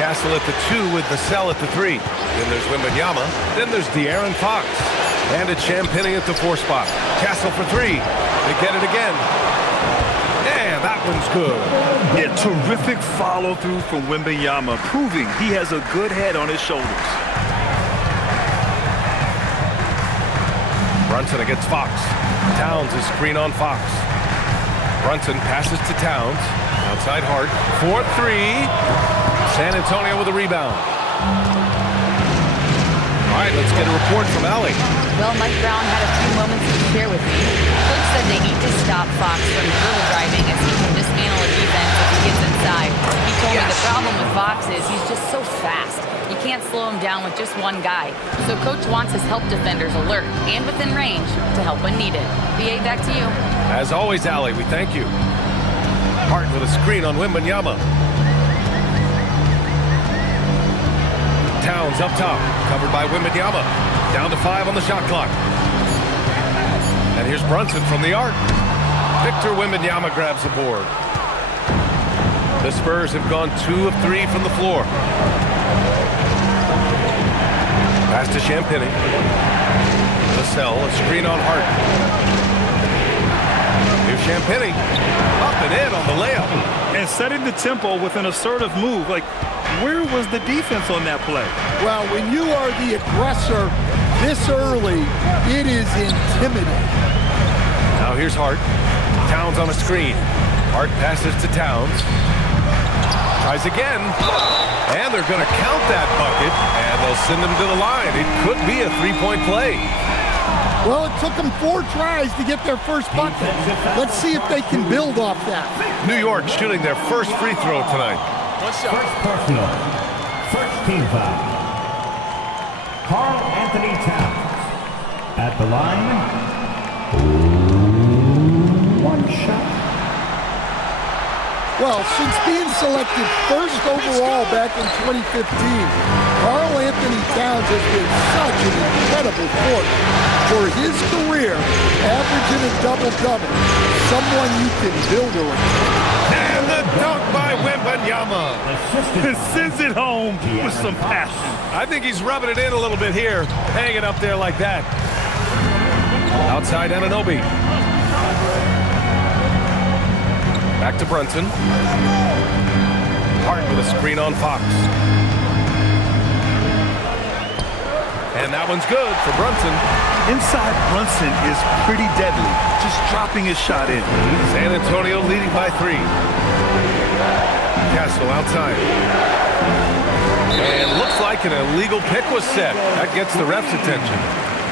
Castle at the 2 with the Cell at the 3. Then there's Wembanyama. Then there's De'Aaron Fox. And it's Champagnie at the 4 spot. Castle for 3. They get it again. And that one's good. Yeah, terrific follow-through from Wembanyama, proving he has a good head on his shoulders. Brunson against Fox. Towns is screen on Fox. Brunson passes to Towns. Outside Hart. 4-3. San Antonio with a rebound. All right, let's get a report from Allie. Well, Mike Brown had a few moments to share with me. Coach said they need to stop Fox from dribble driving as he can dismantle a defense if he gets inside. He told me the problem with Fox is he's just so fast. You can't slow him down with just one guy. So Coach wants his help defenders alert and within range to help when needed. BA, back to you. As always, Allie, we thank you. Hart with a screen on Wembanyama. Towns up top, covered by Wembanyama. Down to 5 on the shot clock. And here's Brunson from the arc. Victor Wembanyama grabs the board. The Spurs have gone 2 of 3 from the floor. Pass to Champagnie. The Cell, a screen on Hart. Here's Champagnie. Up and in on the layup. And setting the tempo with an assertive move. Like, where was the defense on that play? Well, when you are the aggressor this early, it is intimidating. Now here's Hart. Towns on a screen. Hart passes to Towns. Tries again. And they're going to count that bucket. And they'll send him to the line. It could be a three-point play. Well, it took them 4 tries to get their first bucket. Let's see if they can build off that. New York shooting their first free throw tonight. First personal. First team foul. Karl Anthony Towns. At the line. 1 shot. Well, since being selected first overall back in 2015, Karl Anthony Towns has been such an incredible force for his career, averaging a double-double. Someone you can build around. And the dunk by Wembanyama. Sends it home with some passion. I think he's rubbing it in a little bit here. Hang it up there like that. Outside Anunoby. Back to Brunson. Hart with a screen on Fox. And that one's good for Brunson. Inside Brunson is pretty deadly, just dropping his shot in. San Antonio leading by 3. Castle outside. And looks like an illegal pick was set. That gets the ref's attention.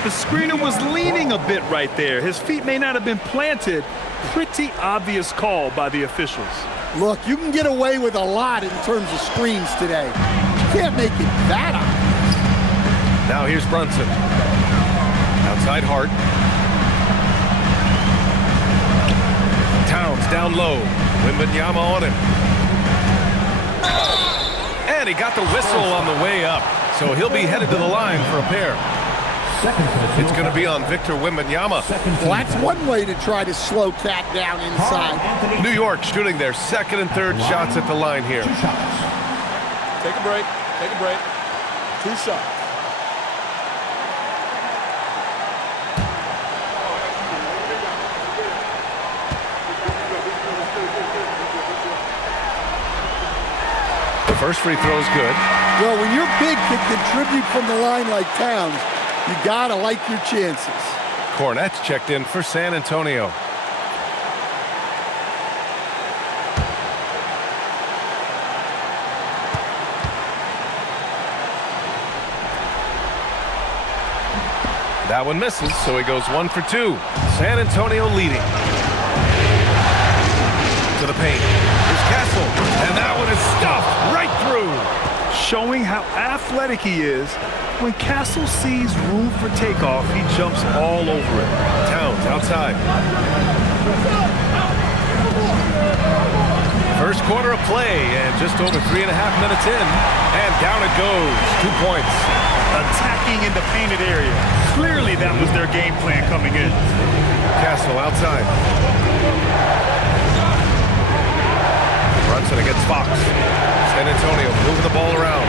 The screener was leaning a bit right there. His feet may not have been planted. Pretty obvious call by the officials. Look, you can get away with a lot in terms of screens today. You can't make it that obvious. Now here's Brunson. Outside Hart. Towns down low. Wembanyama on him. And he got the whistle on the way up. So he'll be headed to the line for a pair. It's going to be on Victor Wembanyama. Well, that's one way to try to slow Cat down inside. New York shooting their second and third shots at the line here. Take a break. Take a break. 2 shots. The first free throw is good. Well, when your big can contribute from the line like Towns, you gotta like your chances. Cornette's checked in for San Antonio. That one misses, so he goes 1 for 2. San Antonio leading. To the paint. Here's Castle, and that one is stuffed right through. Showing how athletic he is. When Castle sees room for takeoff, he jumps all over it. Towns outside. First quarter of play, and just over 3.5 minutes in, and down it goes. 2 points. Attacking in the painted area. Clearly that was their game plan coming in. Castle outside. Brunson against Fox. San Antonio moving the ball around.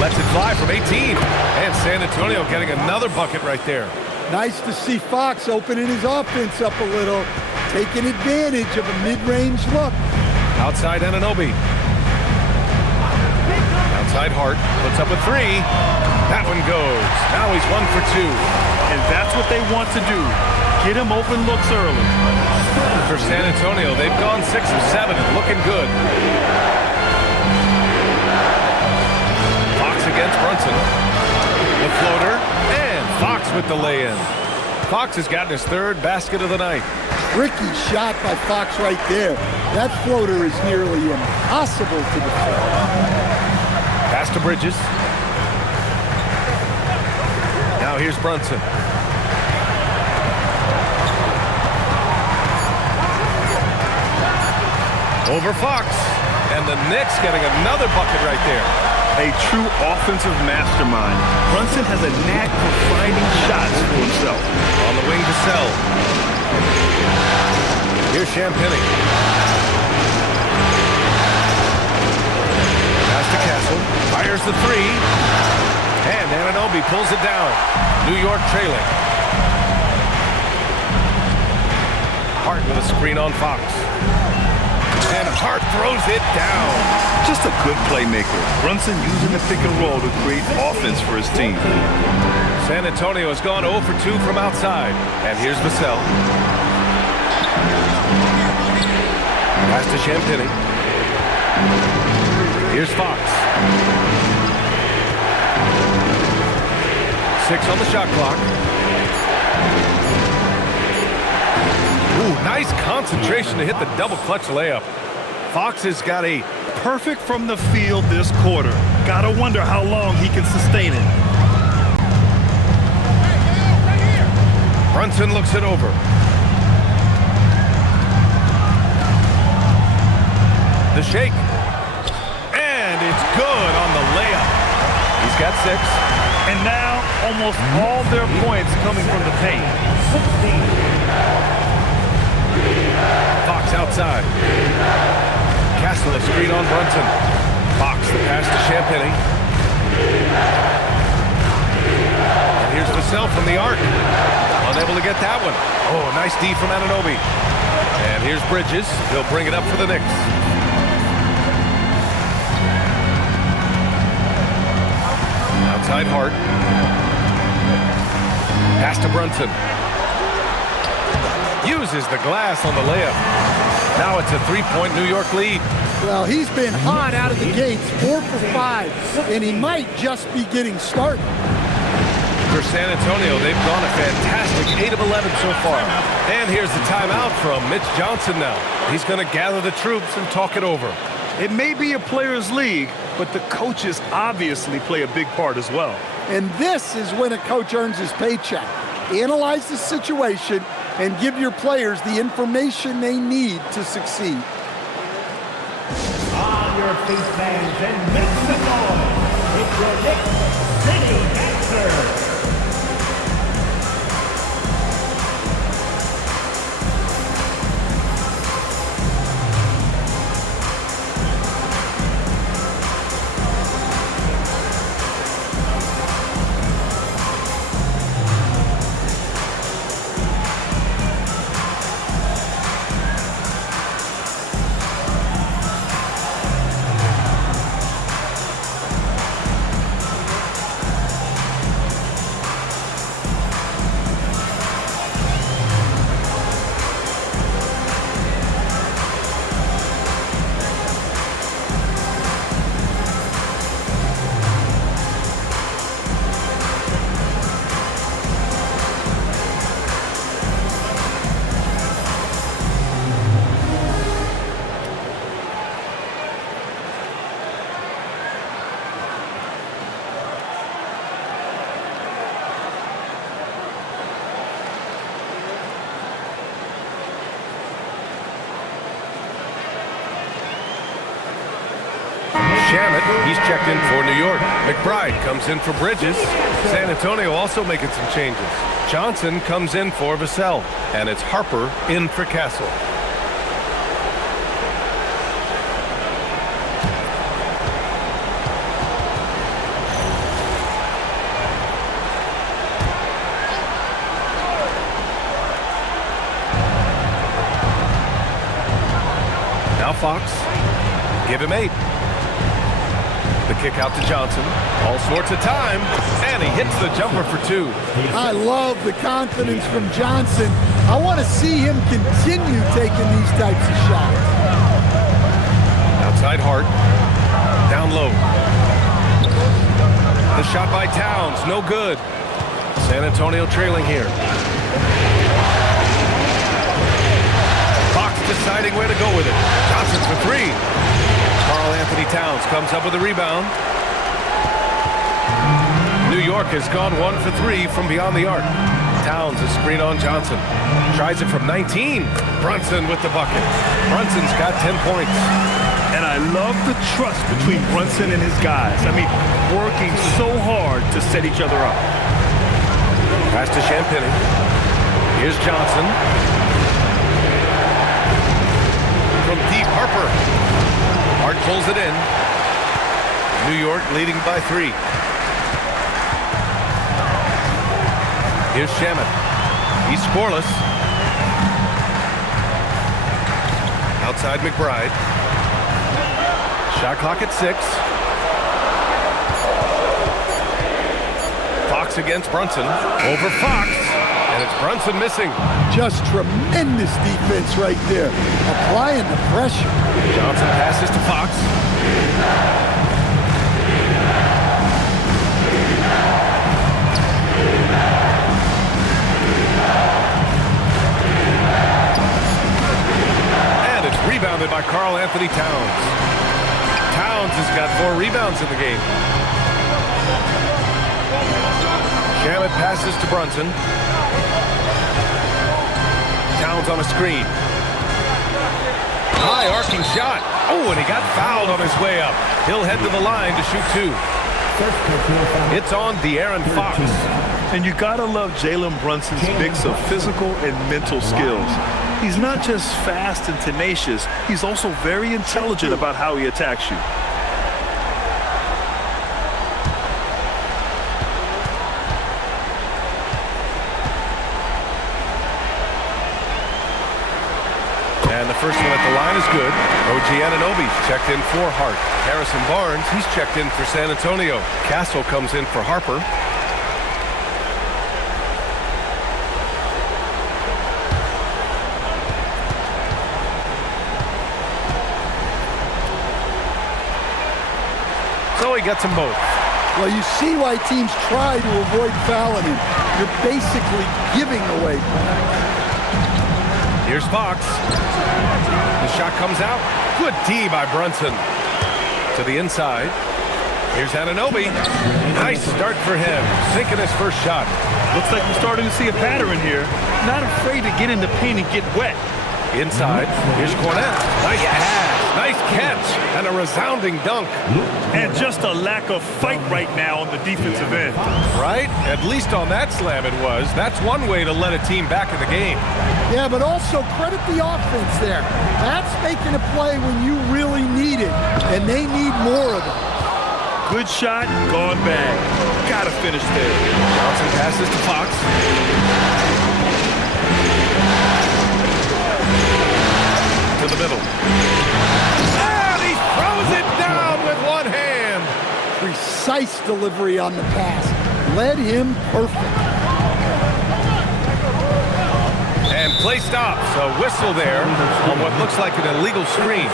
Lets it fly from 18. And San Antonio getting another bucket right there. Nice to see Fox opening his offense up a little, taking advantage of a mid-range look. Outside Anunoby. Outside Hart. Puts up a three. That one goes. Now he's 1 for 2. And that's what they want to do. Get him open looks early. For San Antonio, they've gone 6 of 7 and looking good. Fox against Brunson. The floater. And Fox with the lay-in. Fox has gotten his 3rd basket of the night. Tricky shot by Fox right there. That floater is nearly impossible to defend. Pass to Bridges. Now here's Brunson. Over Fox. And the Knicks getting another bucket right there. A true offensive mastermind. Brunson has a knack for finding shots for himself. On the wing to Sell. Here's Champagny. Pass to Castle. Fires the three. And Anunoby pulls it down. New York trailing. Hart with a screen on Fox. And Hart throws it down. Just a good playmaker. Brunson using the pick and roll to create offense for his team. San Antonio has gone 0 for 2 from outside. And here's Vassell. Pass to Champagny. Here's Fox. 6 on the shot clock. Ooh, nice concentration to hit the double clutch layup. Fox has got a Perfect from the field this quarter. Gotta wonder how long he can sustain it. Brunson looks it over. The shake. And it's good on the layup. He's got 6. And now almost all their points coming from the paint. Fox outside. Castle a screen on Brunson. Fox the pass to Champagny. And here's Vassell from the arc. Unable to get that one. Oh, nice D from Anunoby. And here's Bridges. He'll bring it up for the Knicks. Outside Hart. Pass to Brunson. Uses the glass on the layup. Now it's a 3-point New York lead. Well, he's been hot out of the gates, 4 for 5, and he might just be getting started. For San Antonio, they've gone a fantastic 8 of 11 so far. And here's the timeout from Mitch Johnson now. He's going to gather the troops and talk it over. It may be a players' league, but the coaches obviously play a big part as well. And this is when a coach earns his paycheck. Analyze the situation and give your players the information they need to succeed. On your feet, fans, and make some noise. It's your Knicks City Dancer. Shamet, he's checked in for New York. McBride comes in for Bridges. San Antonio also making some changes. Johnson comes in for Vassell, and it's Harper in for Castle. Now Fox, give him 8. The kick out to Johnson. All sorts of time, and he hits the jumper for 2. I love the confidence from Johnson. I want to see him continue taking these types of shots. Outside Hart, down low. The shot by Towns, no good. San Antonio trailing here. Fox deciding where to go with it. Johnson for 3. Karl-Anthony Towns comes up with a rebound. New York has gone 1 for 3 from beyond the arc. Towns a screen on Johnson. Tries it from 19. Brunson with the bucket. Brunson's got 10 points. And I love the trust between Brunson and his guys. I mean, working so hard to set each other up. Pass to Champagny. Here's Johnson. From deep, Harper. Hart pulls it in. New York leading by 3. Here's Shamet. He's scoreless. Outside McBride. Shot clock at 6. Fox against Brunson. Over Fox. And it's Brunson missing. Just tremendous defense right there. Applying the pressure. Johnson passes to Fox. And it's rebounded by Karl-Anthony Towns. Towns has got 4 rebounds in the game. Shamet passes to Brunson. Towns on a screen. High arcing shot. Oh, and he got fouled on his way up. He'll head to the line to shoot 2. It's on De'Aaron Fox. And you gotta love Jalen Brunson's mix of physical and mental skills. He's not just fast and tenacious, he's also very intelligent about how he attacks you. And the first one at the line is good. OG Anunoby's checked in for Hart. Harrison Barnes, he's checked in for San Antonio. Castle comes in for Harper. So he gets them both. Well, you see why teams try to avoid fouling him. You're basically giving away points. Here's Fox. The shot comes out. Good D by Brunson. To the inside. Here's Anunoby. Nice start for him. Sinking his first shot. Looks like we're starting to see a pattern here. Not afraid to get in the paint and get wet. Inside. Here's Cornette. Nice pass. Nice catch. And a resounding dunk. And just a lack of fight right now on the defensive end. Right? At least on that slam it was. That's one way to let a team back in the game. Yeah, but also credit the offense there. That's making a play when you really need it, and they need more of it. Good shot, gone bad. Gotta finish there. Johnson passes to Fox. To the middle. And he throws it down with one hand. Precise delivery on the pass. Led him perfect. And play stops. A whistle there on what looks like an illegal screen.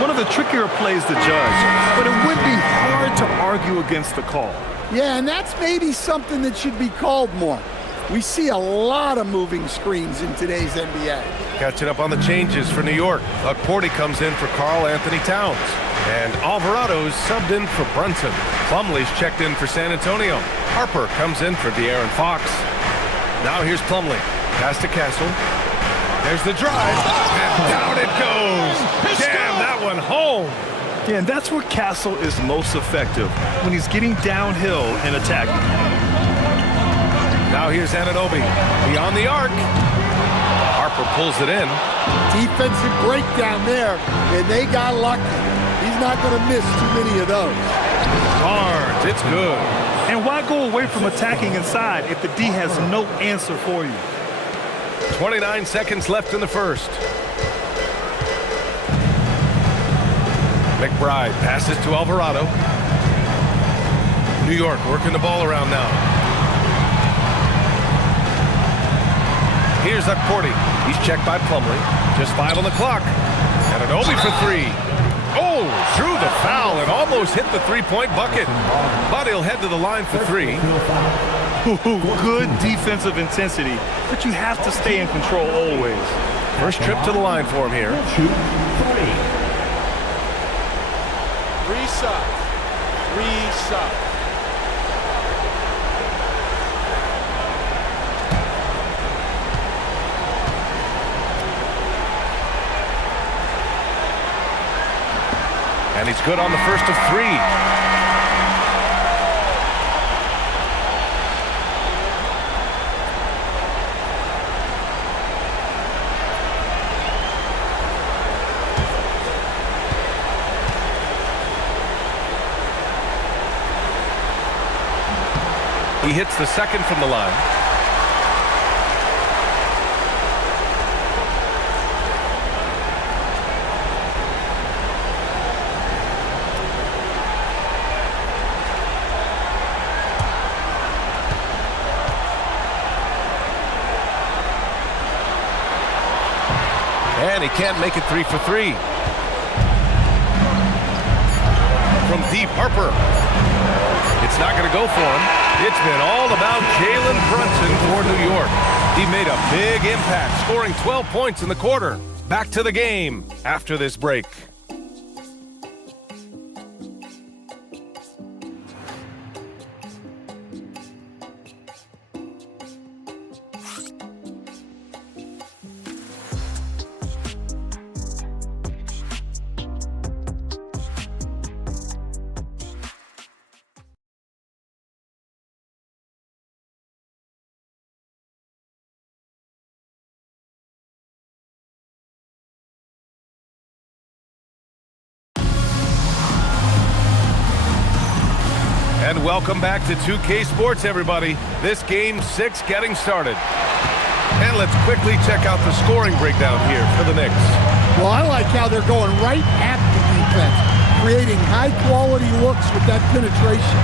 One of the trickier plays to judge, but it would be hard to argue against the call. Yeah, and that's maybe something that should be called more. We see a lot of moving screens in today's NBA. Catching up on the changes for New York. Porty comes in for Karl-Anthony Towns. And Alvarado's subbed in for Brunson. Plumlee's checked in for San Antonio. Harper comes in for De'Aaron Fox. Now here's Plumlee. Pass to Castle. There's the drive. And down it goes. Jam that one home. Yeah, and that's where Castle is most effective, when he's getting downhill and attacking. Now here's Anunoby beyond the arc. Harper pulls it in. Defensive breakdown there, and they got lucky. He's not going to miss too many of those. Barnes, it's good. And why go away from attacking inside if the D has no answer for you? 29 seconds left in the first. McBride passes to Alvarado. New York working the ball around now. Here's Okporti. He's checked by Plumlee. Just 5 on the clock. And Anunoby for 3. Oh, drew the foul and almost hit the three-point bucket. But he'll head to the line for 3. Good defensive intensity, but you have to stay in control always. First trip to the line for him here. Shoot 3. 3 shots. 3 shots. And he's good on the first of 3. He hits the second from the line. And he can't make it 3 for 3. From deep, Harper. It's not going to go for him. It's been all about Jalen Brunson for New York. He made a big impact, scoring 12 points in the quarter. Back to the game after this break. And welcome back to 2K Sports, everybody. This game 6 getting started. And let's quickly check out the scoring breakdown here for the Knicks. Well, I like how they're going right at the defense, creating high-quality looks with that penetration.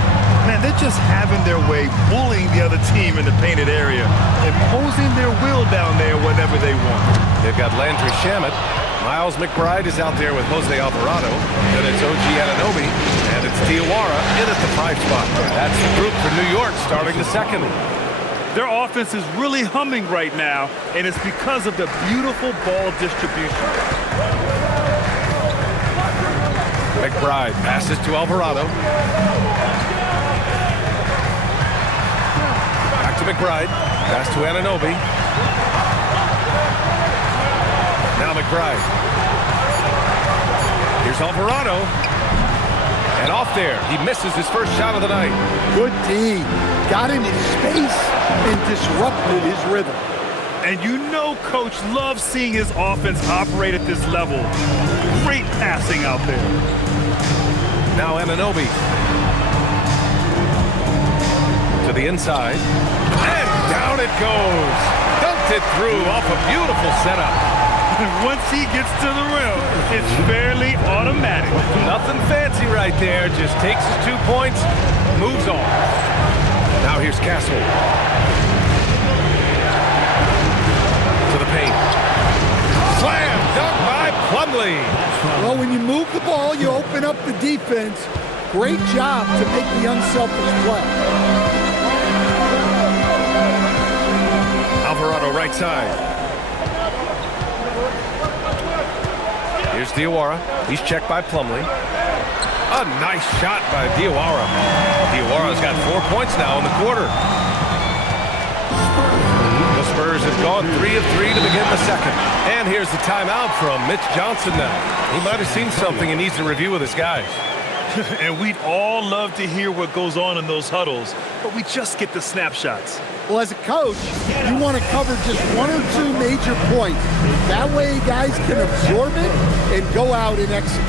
Man, they're just having their way, bullying the other team in the painted area, imposing their will down there whenever they want. They've got Landry Shamet. Miles McBride is out there with Jose Alvarado. Then it's OG Anunoby. And it's Diawara in at the 5 spot. That's the group for New York starting the second. Their offense is really humming right now, and it's because of the beautiful ball distribution. McBride passes to Alvarado. Back to McBride. Pass to Anunoby. Now McBride. Here's Alvarado. And off there. He misses his first shot of the night. Good D. Got into space and disrupted his rhythm. And you know Coach loves seeing his offense operate at this level. Great passing out there. Now Anunoby. To the inside. And down it goes. Dunked it through off a beautiful setup. Once he gets to the rim, it's fairly automatic. Nothing fancy right there. Just takes his 2 points, moves on. Now here's Castle. To the paint. Slam dunk by Plumlee. Well, when you move the ball, you open up the defense. Great job to make the unselfish play. Alvarado right side. Here's Diawara. He's checked by Plumlee. A nice shot by Diawara. Diawara's got 4 points now in the quarter. The Spurs Spurs have gone 3 of 3 to begin the second. And here's the timeout from Mitch Johnson now. He might have seen something and needs to review with his guys. And we'd all love to hear what goes on in those huddles, but we just get the snapshots. Well, as a coach, you want to cover just 1 or 2 major points. That way guys can absorb it and go out and execute.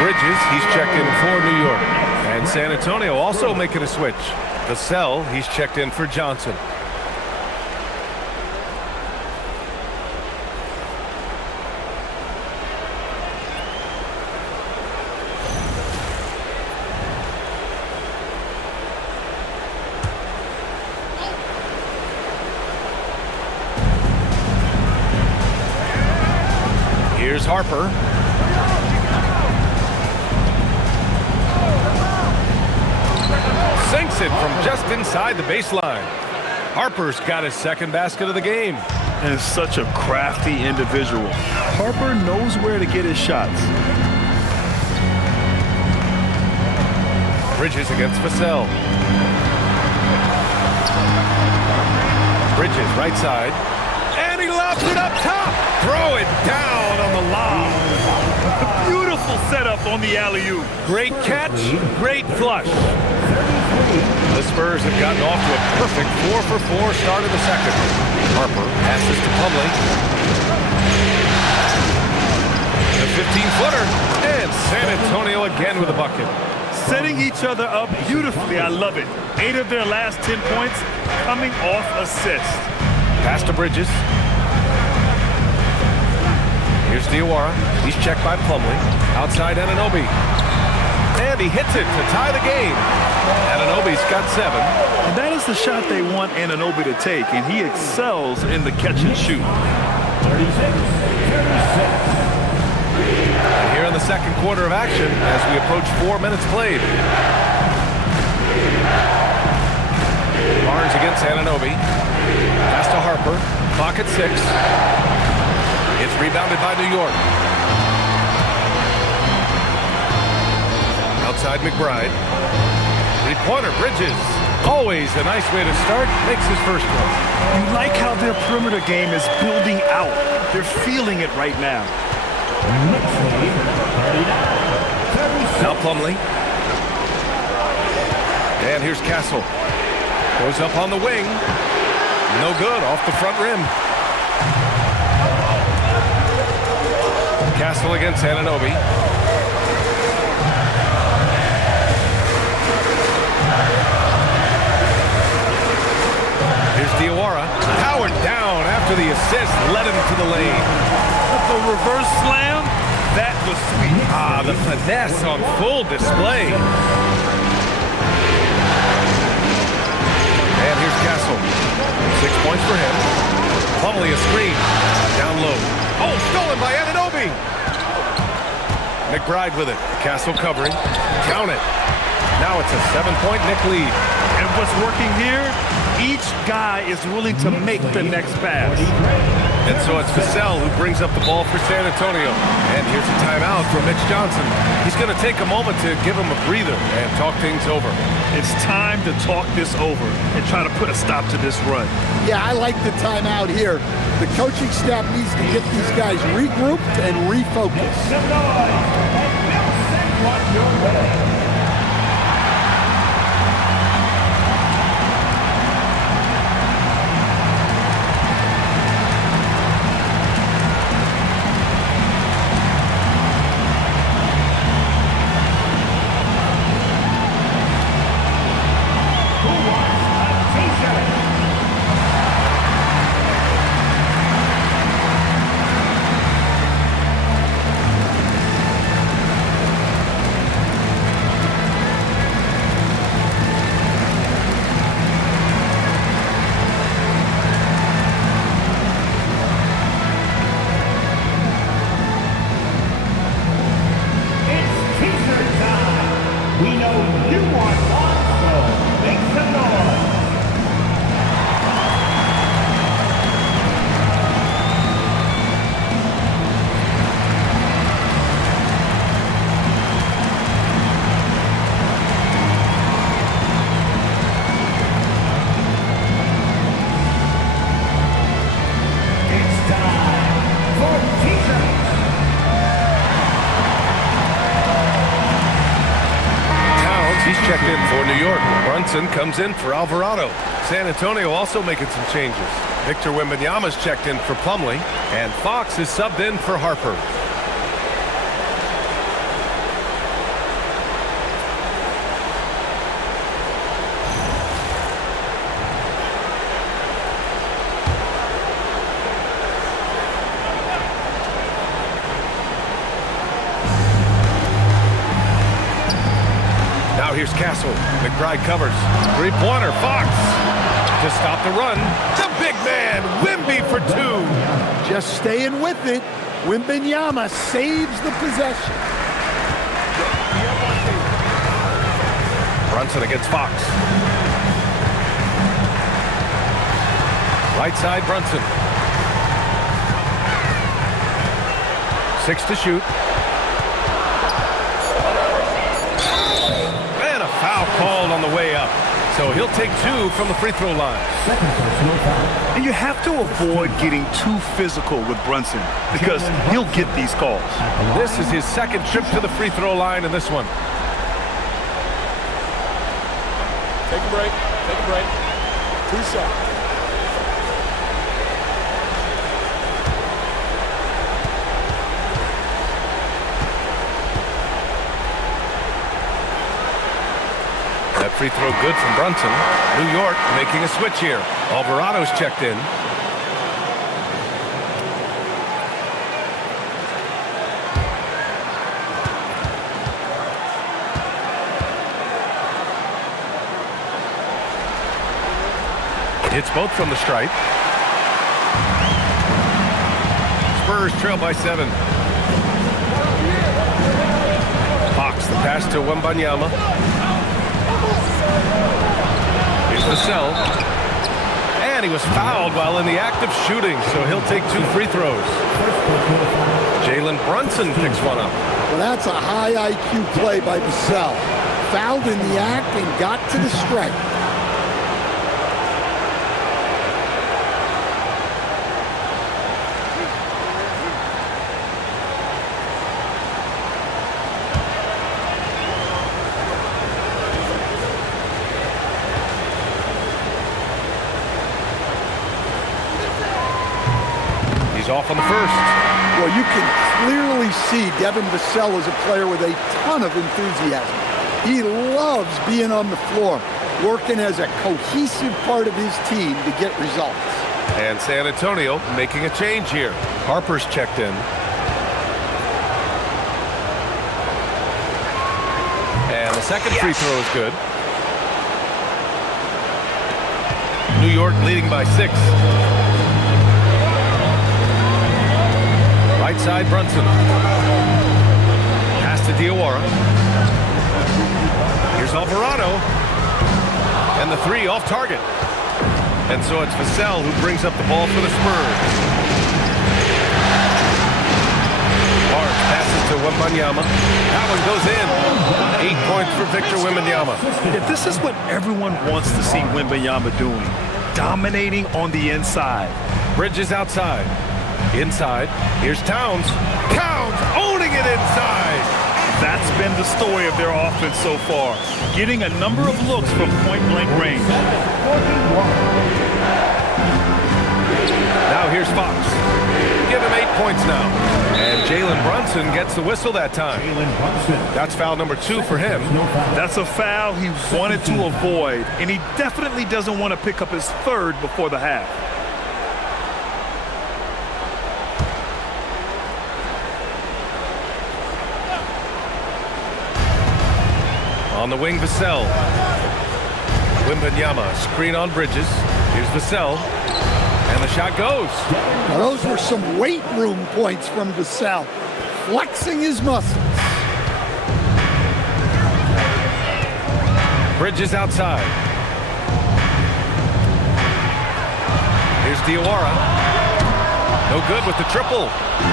Bridges, he's checked in for New York. And San Antonio also making a switch. Vassell, he's checked in for Johnson. Here's Harper. Sinks it from just inside the baseline. Harper's got his second basket of the game. And such a crafty individual. Harper knows where to get his shots. Bridges against Vassell. Bridges right side. And he lobs it up top. Throw it down on the lob. Beautiful setup on the alley-oop. Great catch, great flush. The Spurs have gotten off to a perfect 4-for-4 start in the second. Harper passes to Plumlee. The 15-footer. And San Antonio again with a bucket. Setting each other up beautifully. I love it. 8 of their last 10 points coming off assists. Pass to Bridges. Here's Diawara. He's checked by Plumlee. Outside Anunoby. And he hits it to tie the game. Anunoby's got 7. And that is the shot they want Anunoby to take, and he excels in the catch and shoot. 36. And here in the second quarter of action as we approach 4 minutes played. Barnes against Anunoby. Pass to Harper. Clock at 6. It's rebounded by New York. Outside McBride. Three-pointer, Bridges. Always a nice way to start. Makes his first one. You like how their perimeter game is building out. They're feeling it right now. Now Plumlee. And here's Castle. Goes up on the wing. No good, off the front rim. Castle against Anunoby. Here's Diawara. Powered down after the assist. Led him to the lane. The reverse slam, that was sweet. Ah, the finesse on full display. And here's Castle. 6 points for him. Plumlee a screen. Down low. Oh, stolen by Anunoby. McBride with it. Castle covering. Count it. Now it's a 7-point Knick lead. And what's working here, each guy is willing to make the next pass. And And so it's Vassell who brings up the ball for San Antonio. And here's a timeout from Mitch Johnson. He's going to take a moment to give him a breather and talk things over. It's time to talk this over and try to put a stop to this run. Yeah, I like the timeout here. The coaching staff needs to get these guys regrouped and refocused. Some noise, and Bill send one your way. Checked in for New York. Brunson comes in for Alvarado. San Antonio also making some changes. Victor Wembanyama's checked in for Plumlee, and Fox is subbed in for Harper. Now here's Castle. McBride covers. Three-pointer. Fox to stop the run. The big man, Wemby for two. Just staying with it. Wembanyama saves the possession. Brunson against Fox. Right side, Brunson. 6 to shoot. Foul called on the way up. So he'll take 2 from the free throw line. And you have to avoid getting too physical with Brunson because he'll get these calls. This is his second trip to the free throw line in this one. Take a break. Take a break. 2 shots. That free throw good from Brunson. New York making a switch here. Alvarado's checked in. Hits both from the stripe. Spurs trail by 7. Fox, the pass to Wembanyama. Here's Vassell. And he was fouled while in the act of shooting, so he'll take 2 free throws. Jalen Brunson picks one up. Well, that's a high IQ play by Vassell. Fouled in the act and got to the stripe. Off on the first. Well, you can clearly see Devin Vassell is a player with a ton of enthusiasm. He loves being on the floor, working as a cohesive part of his team to get results. And San Antonio making a change here. Harper's checked in. And the second free throw is good. New York leading by 6. Right side, Brunson. Pass to Diawara. Here's Alvarado. And the 3 off target. And so it's Vassell who brings up the ball for the Spurs. Wembanyama. That one goes in. 8 points for Victor Wembanyama. Yeah, this is what everyone wants to see Wembanyama doing. Dominating on the inside. Bridges outside. Inside. Here's Towns. Towns owning it inside. That's been the story of their offense so far. Getting a number of looks from point-blank range. Now here's Fox. Give him 8 points now. And Jalen Brunson gets the whistle that time. That's foul number 2 for him. That's a foul he wanted to avoid, and he definitely doesn't want to pick up his third before the half. On the wing, Vassell. Wembanyama, screen on Bridges. Here's Vassell. And the shot goes. Now those were some weight room points from Vassell, flexing his muscles. Bridges outside. Here's Diawara. No good with the triple.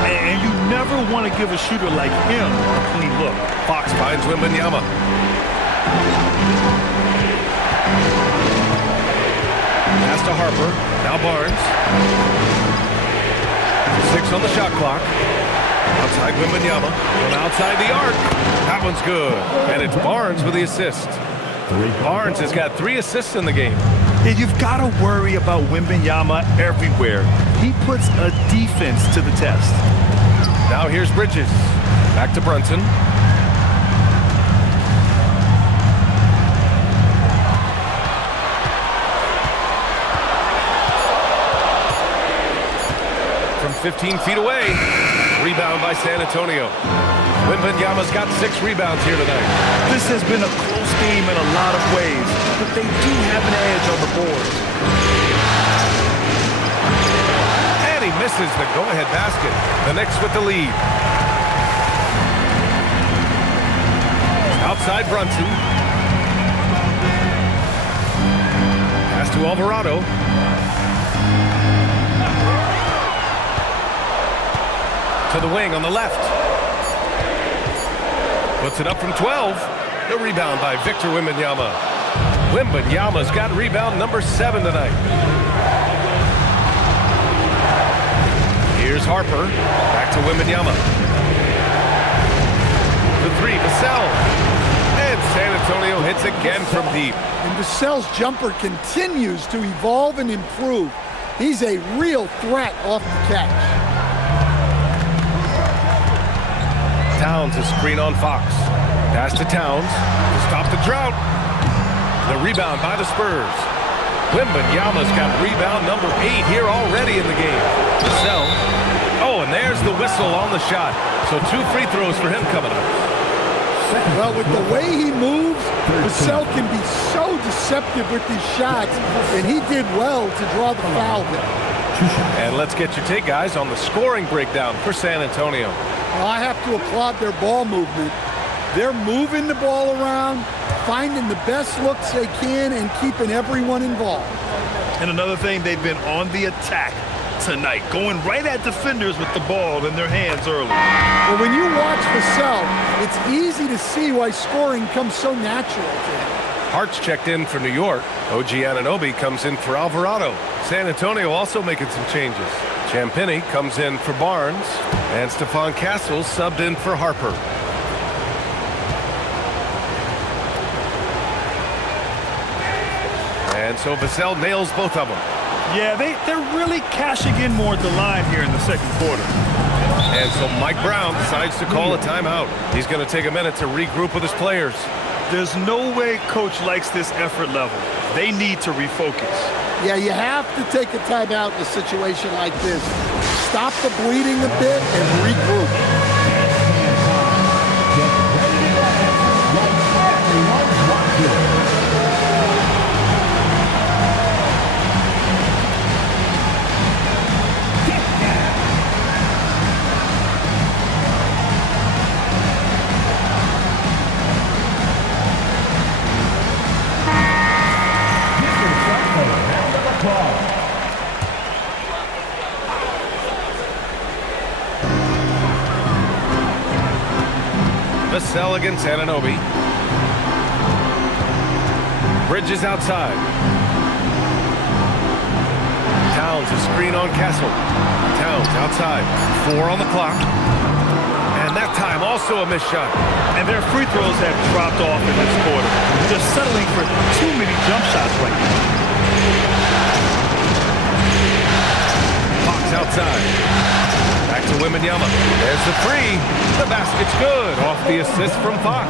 And you never want to give a shooter like him a clean look. Fox finds Wembanyama. Pass to Harper. Now Barnes. 6 on the shot clock. Outside Wembanyama. From outside the arc. That one's good. And it's Barnes with the assist. Barnes has got 3 assists in the game. Yeah, you've got to worry about Wembanyama everywhere. He puts a defense to the test. Now here's Bridges. Back to Brunson. From 15 feet away. Rebound by San Antonio. Wembanyama's got 6 rebounds here tonight. This has been a close game in a lot of ways, but they do have an edge on the board. And he misses the go-ahead basket. The Knicks with the lead. Outside Brunson. Pass to Alvarado. To the wing on the left. Puts it up from 12. The rebound by Victor Wembanyama. Wembanyama's got rebound number 7 tonight. Here's Harper. Back to Wembanyama. The 3, Vassell. And San Antonio hits again from deep. And Vassell's jumper continues to evolve and improve. He's a real threat off the catch. Towns is screen on Fox. Pass to Towns to stop the drought. The rebound by the Spurs. Wembanyama's got rebound number 8 here already in the game. Vassell. Oh, and there's the whistle on the shot. So 2 free throws for him coming up. Well, with the way he moves, Vassell can be so deceptive with these shots, and he did well to draw the foul there. And let's get your take, guys, on the scoring breakdown for San Antonio. Well, I have to applaud their ball movement. They're moving the ball around, finding the best looks they can, and keeping everyone involved. And another thing, they've been on the attack tonight, going right at defenders with the ball in their hands early. Well, when you watch Vassell, it's easy to see why scoring comes so natural to him. Hart's checked in for New York. OG Anunoby comes in for Alvarado. San Antonio also making some changes. Champagnie comes in for Barnes, and Stephon Castles subbed in for Harper. And so Vassell nails both of them. Yeah, they're really cashing in more at the line here in the second quarter. And so Mike Brown decides to call a timeout. He's going to take a minute to regroup with his players. There's no way coach likes this effort level. They need to refocus. Yeah, you have to take a timeout in a situation like this. Stop the bleeding a bit and regroup. Vassell against Anunoby. Bridges outside. Towns a screen on Castle. Towns outside. 4 on the clock. And that time also a missed shot. And their free throws have dropped off in this quarter. They're settling for too many jump shots right now. Fox outside. Back to Wembanyama. There's the three. The basket's good. Off the assist from Fox.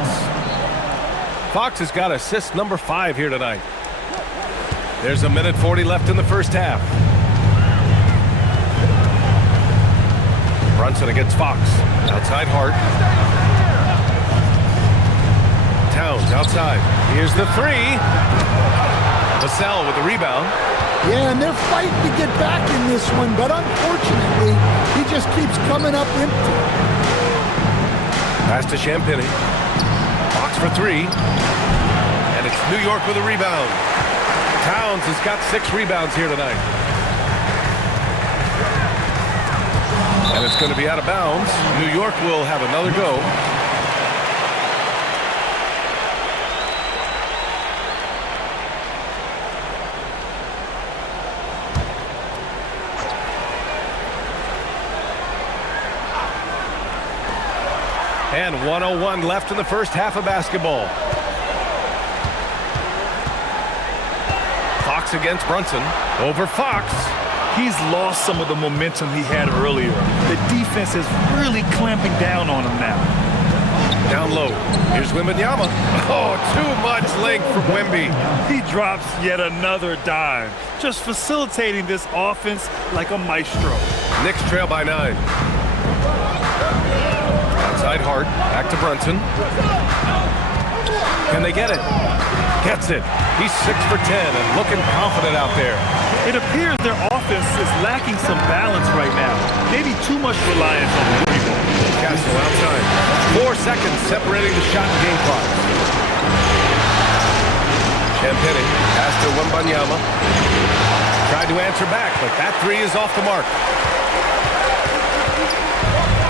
Fox has got assist number 5 here tonight. There's a minute 40 left in the first half. Brunson against Fox. Outside Hart. Towns outside. Here's the three. Vassell with the rebound. Yeah, and they're fighting to get back in this one, but unfortunately, he just keeps coming up empty. Pass to Champagny. Fox for 3. And it's New York with a rebound. Towns has got 6 rebounds here tonight. And it's going to be out of bounds. New York will have another go. And 1:01 left in the first half of basketball. Fox against Brunson. Over Fox. He's lost some of the momentum he had earlier. The defense is really clamping down on him now. Down low. Here's Wembanyama. Oh, too much length from Wemby. He drops yet another dime, just facilitating this offense like a maestro. Knicks trail by 9. Outside Hart. Back to Brunson. Can they get it? Gets it. He's 6 for 10 and looking confident out there. It appears their offense is lacking some balance right now. Maybe too much reliance on the three ball. Castle outside. 4 seconds separating the shot and game clock. Champagny pass to Wembanyama. Tried to answer back, but that 3 is off the mark.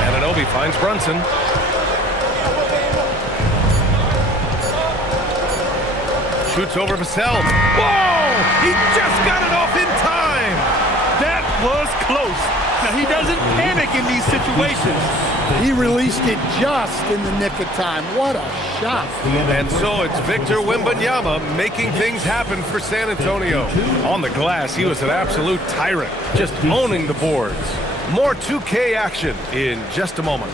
Anunoby finds Brunson. Shoots over Vassell. Whoa! He just got it off in time! That was close. Now, he doesn't panic in these situations. He released it just in the nick of time. What a shot. And so it's Victor Wembanyama making things happen for San Antonio. On the glass, he was an absolute tyrant, just owning the boards. More 2K action in just a moment.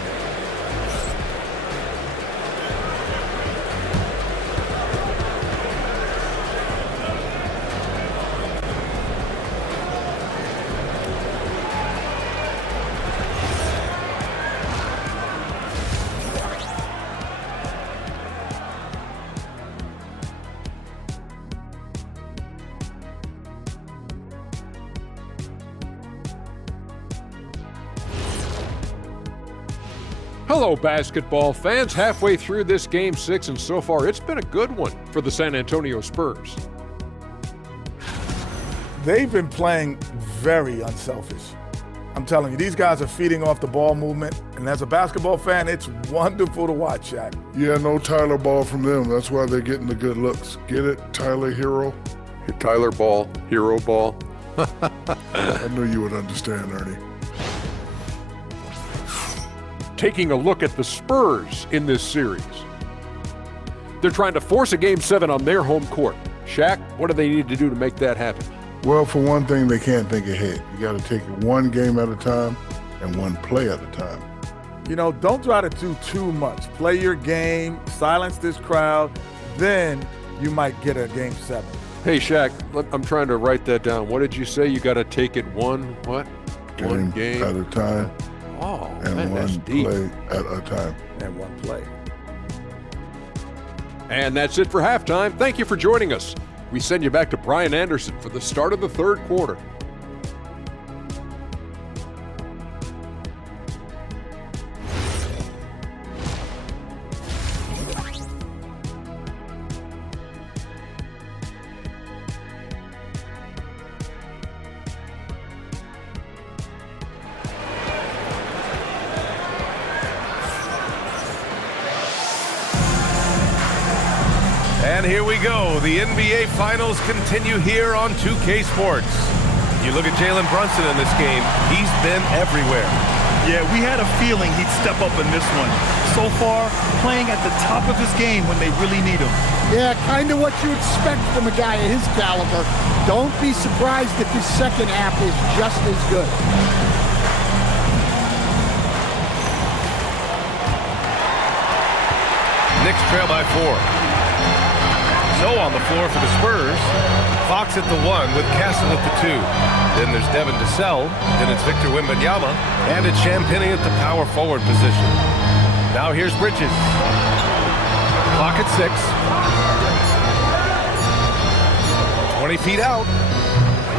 Hello, basketball fans. Halfway through this Game 6, and so far it's been a good one for the San Antonio Spurs. They've been playing very unselfish. I'm telling you, these guys are feeding off the ball movement, and as a basketball fan, it's wonderful to watch, Shaq. Yeah, no Tyler ball from them. That's why they're getting the good looks. Get it, Tyler Hero? Tyler ball, hero ball. I knew you would understand, Ernie. Taking a look at the Spurs in this series. They're trying to force a Game 7 on their home court. Shaq, what do they need to do to make that happen? Well, for one thing, they can't think ahead. You got to take it one game at a time and one play at a time. You know, don't try to do too much. Play your game, silence this crowd, then you might get a Game 7. Hey, Shaq, I'm trying to write that down. What did you say? You got to take it one game at a time. Oh, and man, one play at a time. And one play. And that's it for halftime. Thank you for joining us. We send you back to Brian Anderson for the start of the third quarter. And here we go. The NBA Finals continue here on 2K Sports. You look at Jalen Brunson in this game, he's been everywhere. Yeah, we had a feeling he'd step up in this one. So far, playing at the top of his game when they really need him. Yeah, kind of what you expect from a guy of his caliber. Don't be surprised if his second half is just as good. Knicks trail by 4. So on the floor for the Spurs. Fox at the 1 with Castle at the 2. Then there's Devin Vassell. Then it's Victor Wembanyama. And it's Champagnie at the power forward position. Now here's Bridges. Clock at 6. 20 feet out.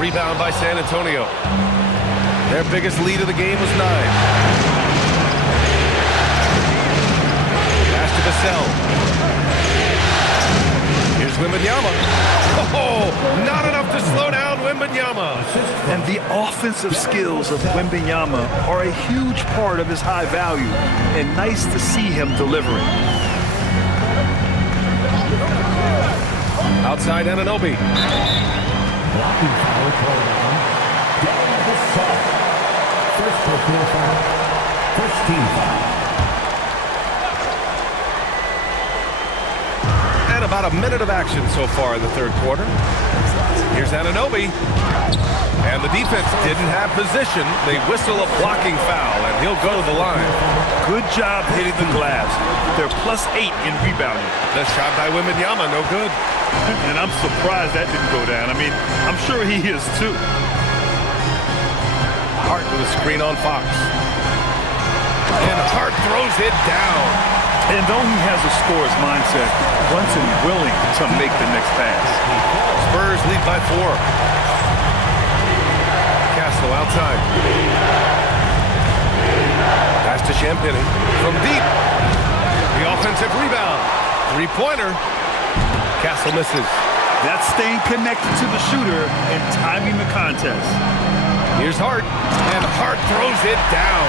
Rebound by San Antonio. Their biggest lead of the game was 9. Pass to Vassell. Here's Wembanyama. Oh, not enough to slow down Wembanyama. And the offensive skills of Wembanyama are a huge part of his high value, and nice to see him delivering. Outside Anunoby. Blocking foul called on Devin Vassell. First personal foul. First team foul. And about a minute of action so far in the third quarter. Here's Anunoby. And the defense didn't have position. They whistle a blocking foul, and he'll go to the line. Good job hitting the glass. They're +8 in rebounding. The shot by Wembanyama, no good. And I'm surprised that didn't go down. I mean, I'm sure he is too. Hart with a screen on Fox. And Hart throws it down. And though he has a scorer's mindset, Brunson willing to make the next pass. Spurs lead by 4. Castle outside. Pass to Champagnie from deep. The offensive rebound. Three-pointer. Castle misses. That's staying connected to the shooter and timing the contest. Here's Hart. And Hart throws it down.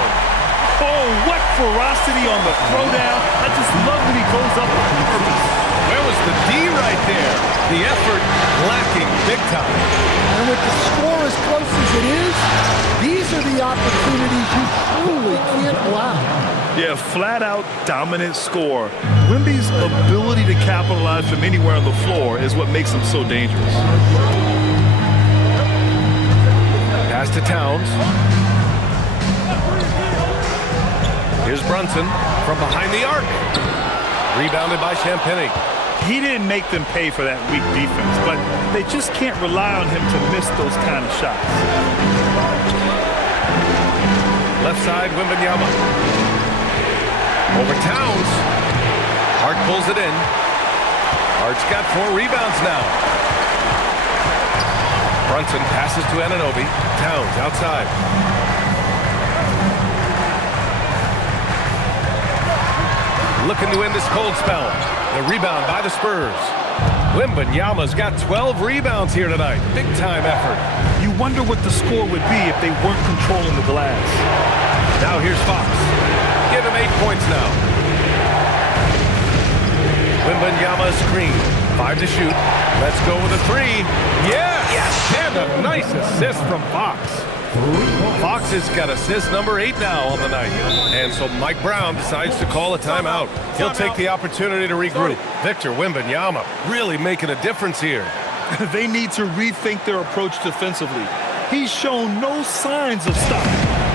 Oh, what ferocity on the throwdown. I just love when he goes up with purpose. Where was the D right there? The effort lacking big time. And with the score as close as it is, these are the opportunities you truly can't allow. Yeah, flat-out dominant score. Wemby's ability to capitalize from anywhere on the floor is what makes him so dangerous. Pass to Towns. Here's Brunson from behind the arc. Rebounded by Champagnie. He didn't make them pay for that weak defense, but they just can't rely on him to miss those kind of shots. Left side, Wembanyama. Over Towns. Hart pulls it in. Hart's got 4 rebounds now. Brunson passes to Anunoby. Towns outside. Looking to end this cold spell. The rebound by the Spurs. Wembanyama's got 12 rebounds here tonight. Big time effort. You wonder what the score would be if they weren't controlling the glass. Now here's Fox. Give him 8 points now. Wembanyama screen. 5 to shoot. Let's go with a 3. Yes! And a nice assist from Fox. Fox has got assist number 8 now on the night. And so Mike Brown decides to call a timeout. He'll take the opportunity to regroup. Victor Wembanyama really making a difference here. They need to rethink their approach defensively. He's shown no signs of stopping.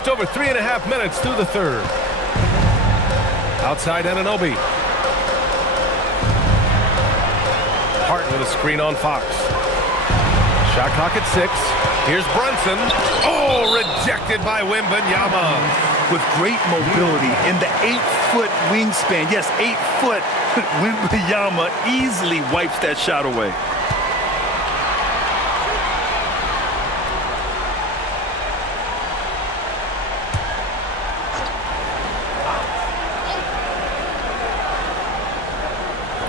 Just over 3.5 minutes through the third. Outside Anunoby. Hart with a screen on Fox. Shot clock at 6. Here's Brunson. Oh, rejected by Wembanyama. With great mobility in the 8-foot wingspan. Yes, 8 foot. Wembanyama easily wipes that shot away.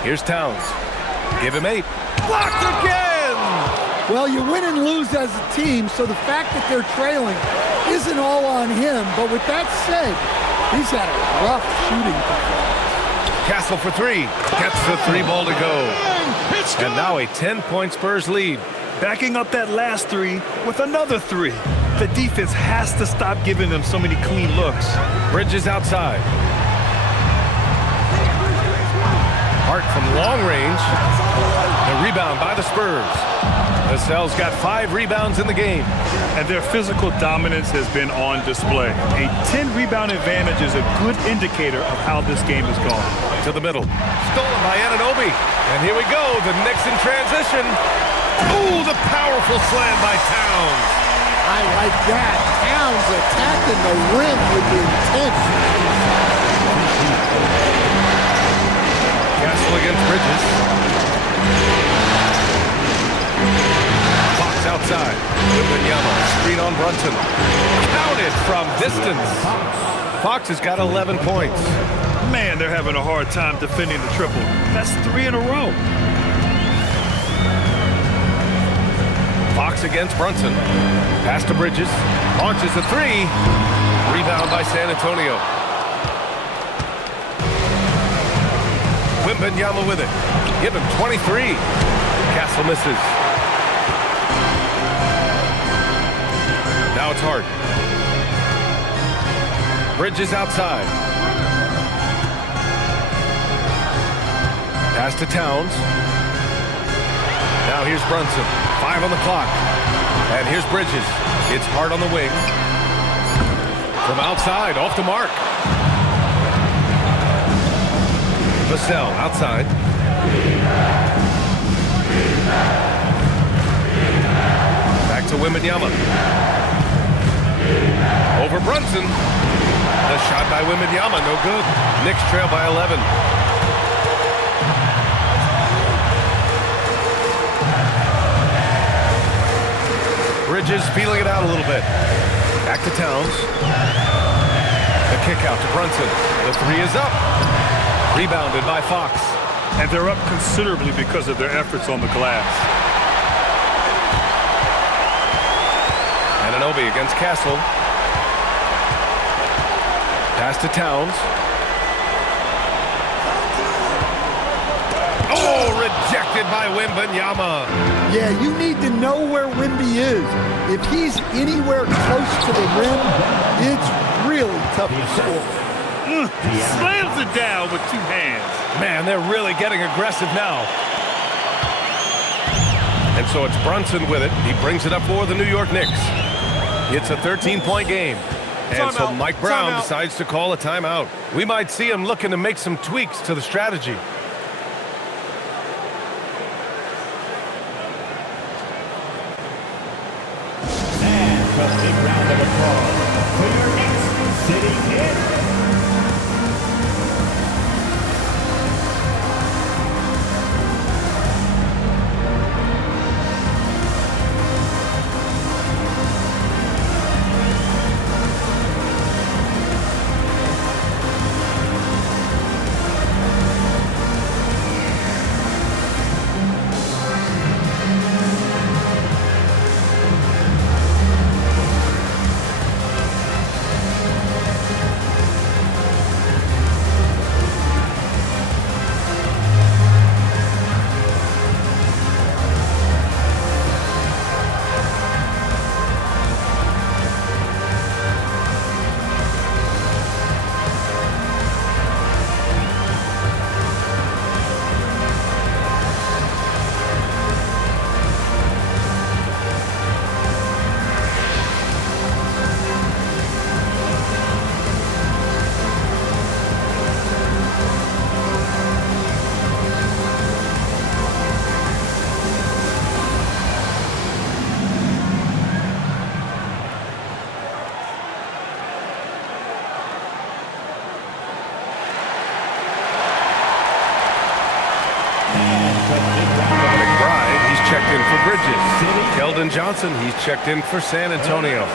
Here's Towns. Give him 8. Blocked again! Well, you win and lose as a team, so the fact that they're trailing isn't all on him. But with that said, he's had a rough shooting performance. Castle for 3. Gets the 3 ball to go. And now a 10-point Spurs lead. Backing up that last 3 with another 3. The defense has to stop giving them so many clean looks. Bridges outside. Hart from long range. The rebound by the Spurs. Vassell's got 5 rebounds in the game. And their physical dominance has been on display. A 10-rebound advantage is a good indicator of how this game has gone. To the middle. Stolen by Anunoby. And here we go. The Knicks in transition. Ooh, the powerful slam by Towns. I like that. Towns attacking the rim with intent. Castle against Bridges. Fox outside. Wembanyama. Screen on Brunson. Counted from distance. Fox has got 11 points. Man, they're having a hard time defending the triple. That's 3 in a row. Fox against Brunson. Pass to Bridges. Launches a 3. Rebound by San Antonio. Wembanyama with it. Give him 23. Castle misses. Now it's Hart. Bridges outside. Pass to Towns. Now here's Brunson. 5 on the clock. And here's Bridges. It's Hart on the wing. From outside, off the mark. Vassell outside. Back to Wembanyama. Over Brunson. The shot by Wembanyama, no good. Knicks trail by 11. Bridges feeling it out a little bit. Back to Towns. The kick out to Brunson. The 3 is up. Rebounded by Fox. And they're up considerably because of their efforts on the glass. Anunoby against Castle. Pass to Towns. Oh, rejected by Wembanyama. Yeah, you need to know where Wemby is. If he's anywhere close to the rim, it's really tough to score. Slams it down with 2 hands. Man, they're really getting aggressive now. And so it's Brunson with it. He brings it up for the New York Knicks. It's a 13-point game. And so Mike Brown decides to call a timeout. We might see him looking to make some tweaks to the strategy. And a big round of applause for your Knicks sitting in. checked in for Bridges. Keldon Johnson, he's checked in for San Antonio.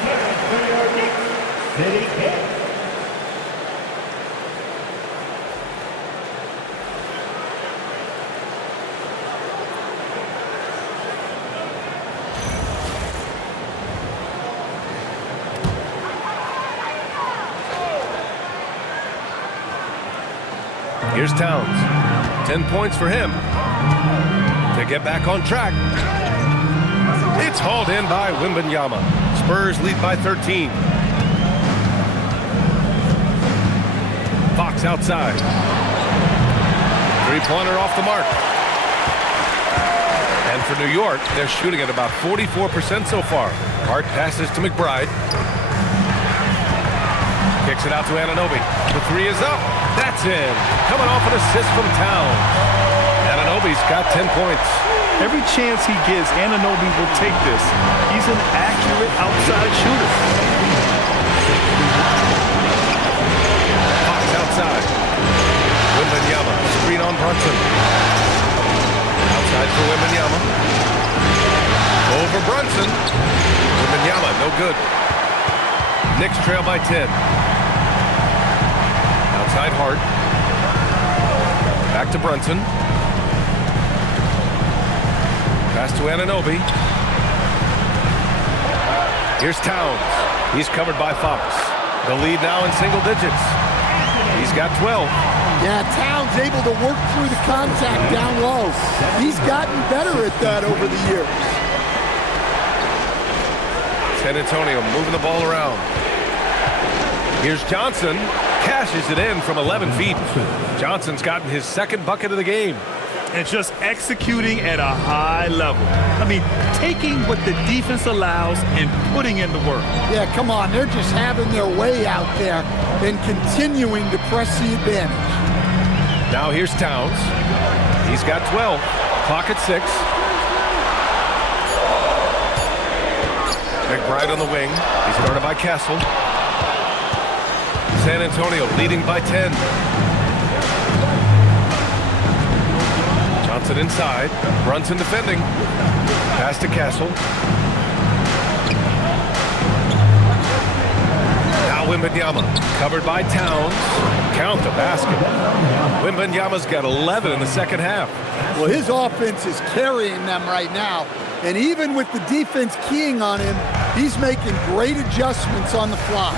Here's Towns. 10 points for him to get back on track. It's hauled in by Wembanyama. Spurs lead by 13. Fox outside. Three-pointer off the mark. And for New York, they're shooting at about 44% so far. Hart passes to McBride. Kicks it out to Anunoby. The three is up. That's in. Coming off an assist from Towns. Anunoby's got 10 points. Every chance he gets, Anunoby will take this. He's an accurate outside shooter. Fox outside. Wembanyama. Screen on Brunson. Outside for Wembanyama. Over Brunson. Wembanyama, no good. Knicks trail by 10. Outside Hart. Back to Brunson. Pass to Anunoby. Here's Towns. He's covered by Fox. The lead now in single digits. He's got 12. Yeah, Towns able to work through the contact down low. He's gotten better at that over the years. San Antonio moving the ball around. Here's Johnson. Cashes it in from 11 feet. Johnson's gotten his second bucket of the game. And just executing at a high level. I mean, taking what the defense allows and putting in the work. Yeah, come on. They're just having their way out there and continuing to press the advantage. Now here's Towns. He's got 12. Clock at 6. McBride on the wing. He's guarded by Castle. San Antonio leading by 10. Johnson inside. Brunson defending. Pass to Castle. Now Wembanyama. Covered by Towns. Count the basket. Wembanyama's got 11 in the second half. Well, his offense is carrying them right now. And even with the defense keying on him, he's making great adjustments on the fly.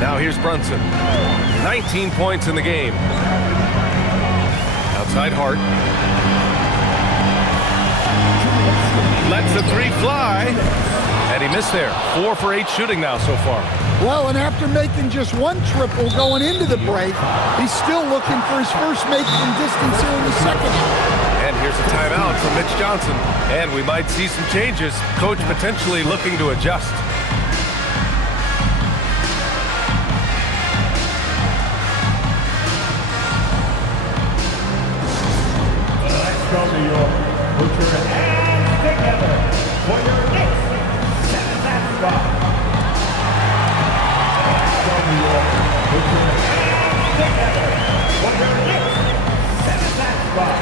Now here's Brunson. 19 points in the game. Outside Hart. Lets the three fly. And he missed there. 4 for 8 shooting now so far. Well, and after making just one triple going into the break, he's still looking for his first make from distance here in the second. And here's a timeout from Mitch Johnson. And we might see some changes. Coach potentially looking to adjust. Let's go, New York. Put your hands together for your Knicks. Set that spot. Let's go, New York. Put your hands together for your Knicks. Set that spot.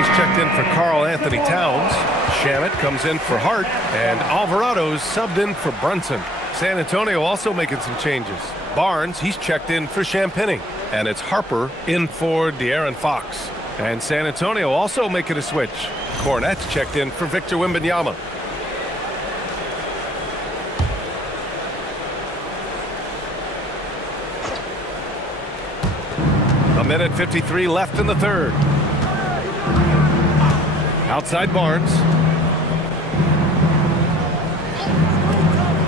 D'Antoni's checked in for Karl Anthony Towns. Shamet comes in for Hart, and Alvarado's subbed in for Brunson. San Antonio also making some changes. Barnes, he's checked in for Champagny, and it's Harper in for De'Aaron Fox. And San Antonio also making a switch. Cornette's checked in for Victor Wembanyama. A minute 53 left in the third. Outside Barnes.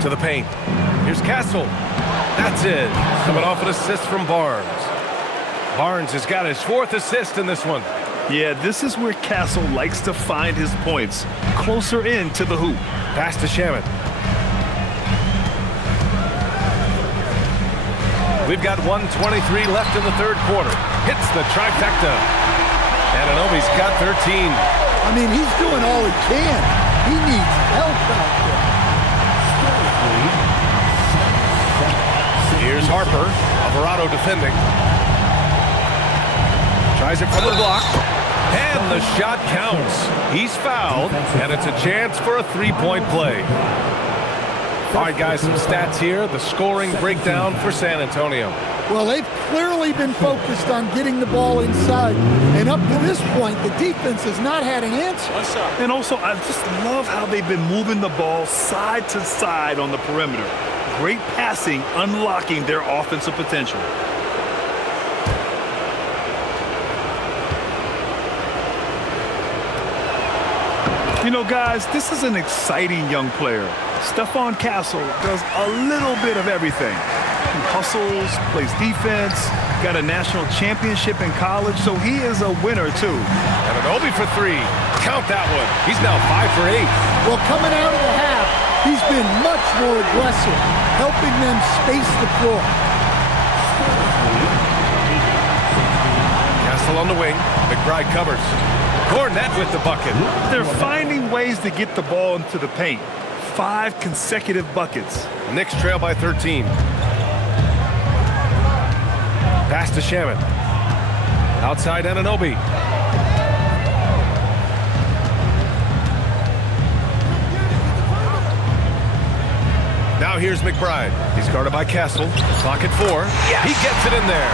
To the paint. Here's Castle. That's it. Coming off an assist from Barnes. Barnes has got his 4th assist in this one. Yeah, this is where Castle likes to find his points. Closer in to the hoop. Pass to Shamet. We've got 1:23 left in the third quarter. Hits the trifecta. Anunoby's got 13. I mean, he's doing all he can. He needs help out there. Here's Harper. Alvarado defending. Tries it from the block. And the shot counts. He's fouled, and it's a chance for a three-point play. All right, guys, some stats here. The scoring breakdown for San Antonio. Well, they've clearly been focused on getting the ball inside. And up to this point, the defense has not had an answer. And also, I just love how they've been moving the ball side to side on the perimeter. Great passing, unlocking their offensive potential. You know, guys, this is an exciting young player. Stephon Castle does a little bit of everything. He hustles, plays defense, got a national championship in college, so he is a winner, too. Anunoby for 3. Count that one. He's now 5 for 8. Well, coming out of the half, he's been much more aggressive, helping them space the floor. Castle on the wing. McBride covers. Cornette with the bucket. They're finding ways to get the ball into the paint. 5 consecutive buckets. Knicks trail by 13. Pass to Shamet. Outside Anunoby. Now here's McBride. He's guarded by Castle. Clock at 4. Yeah. He gets it in there.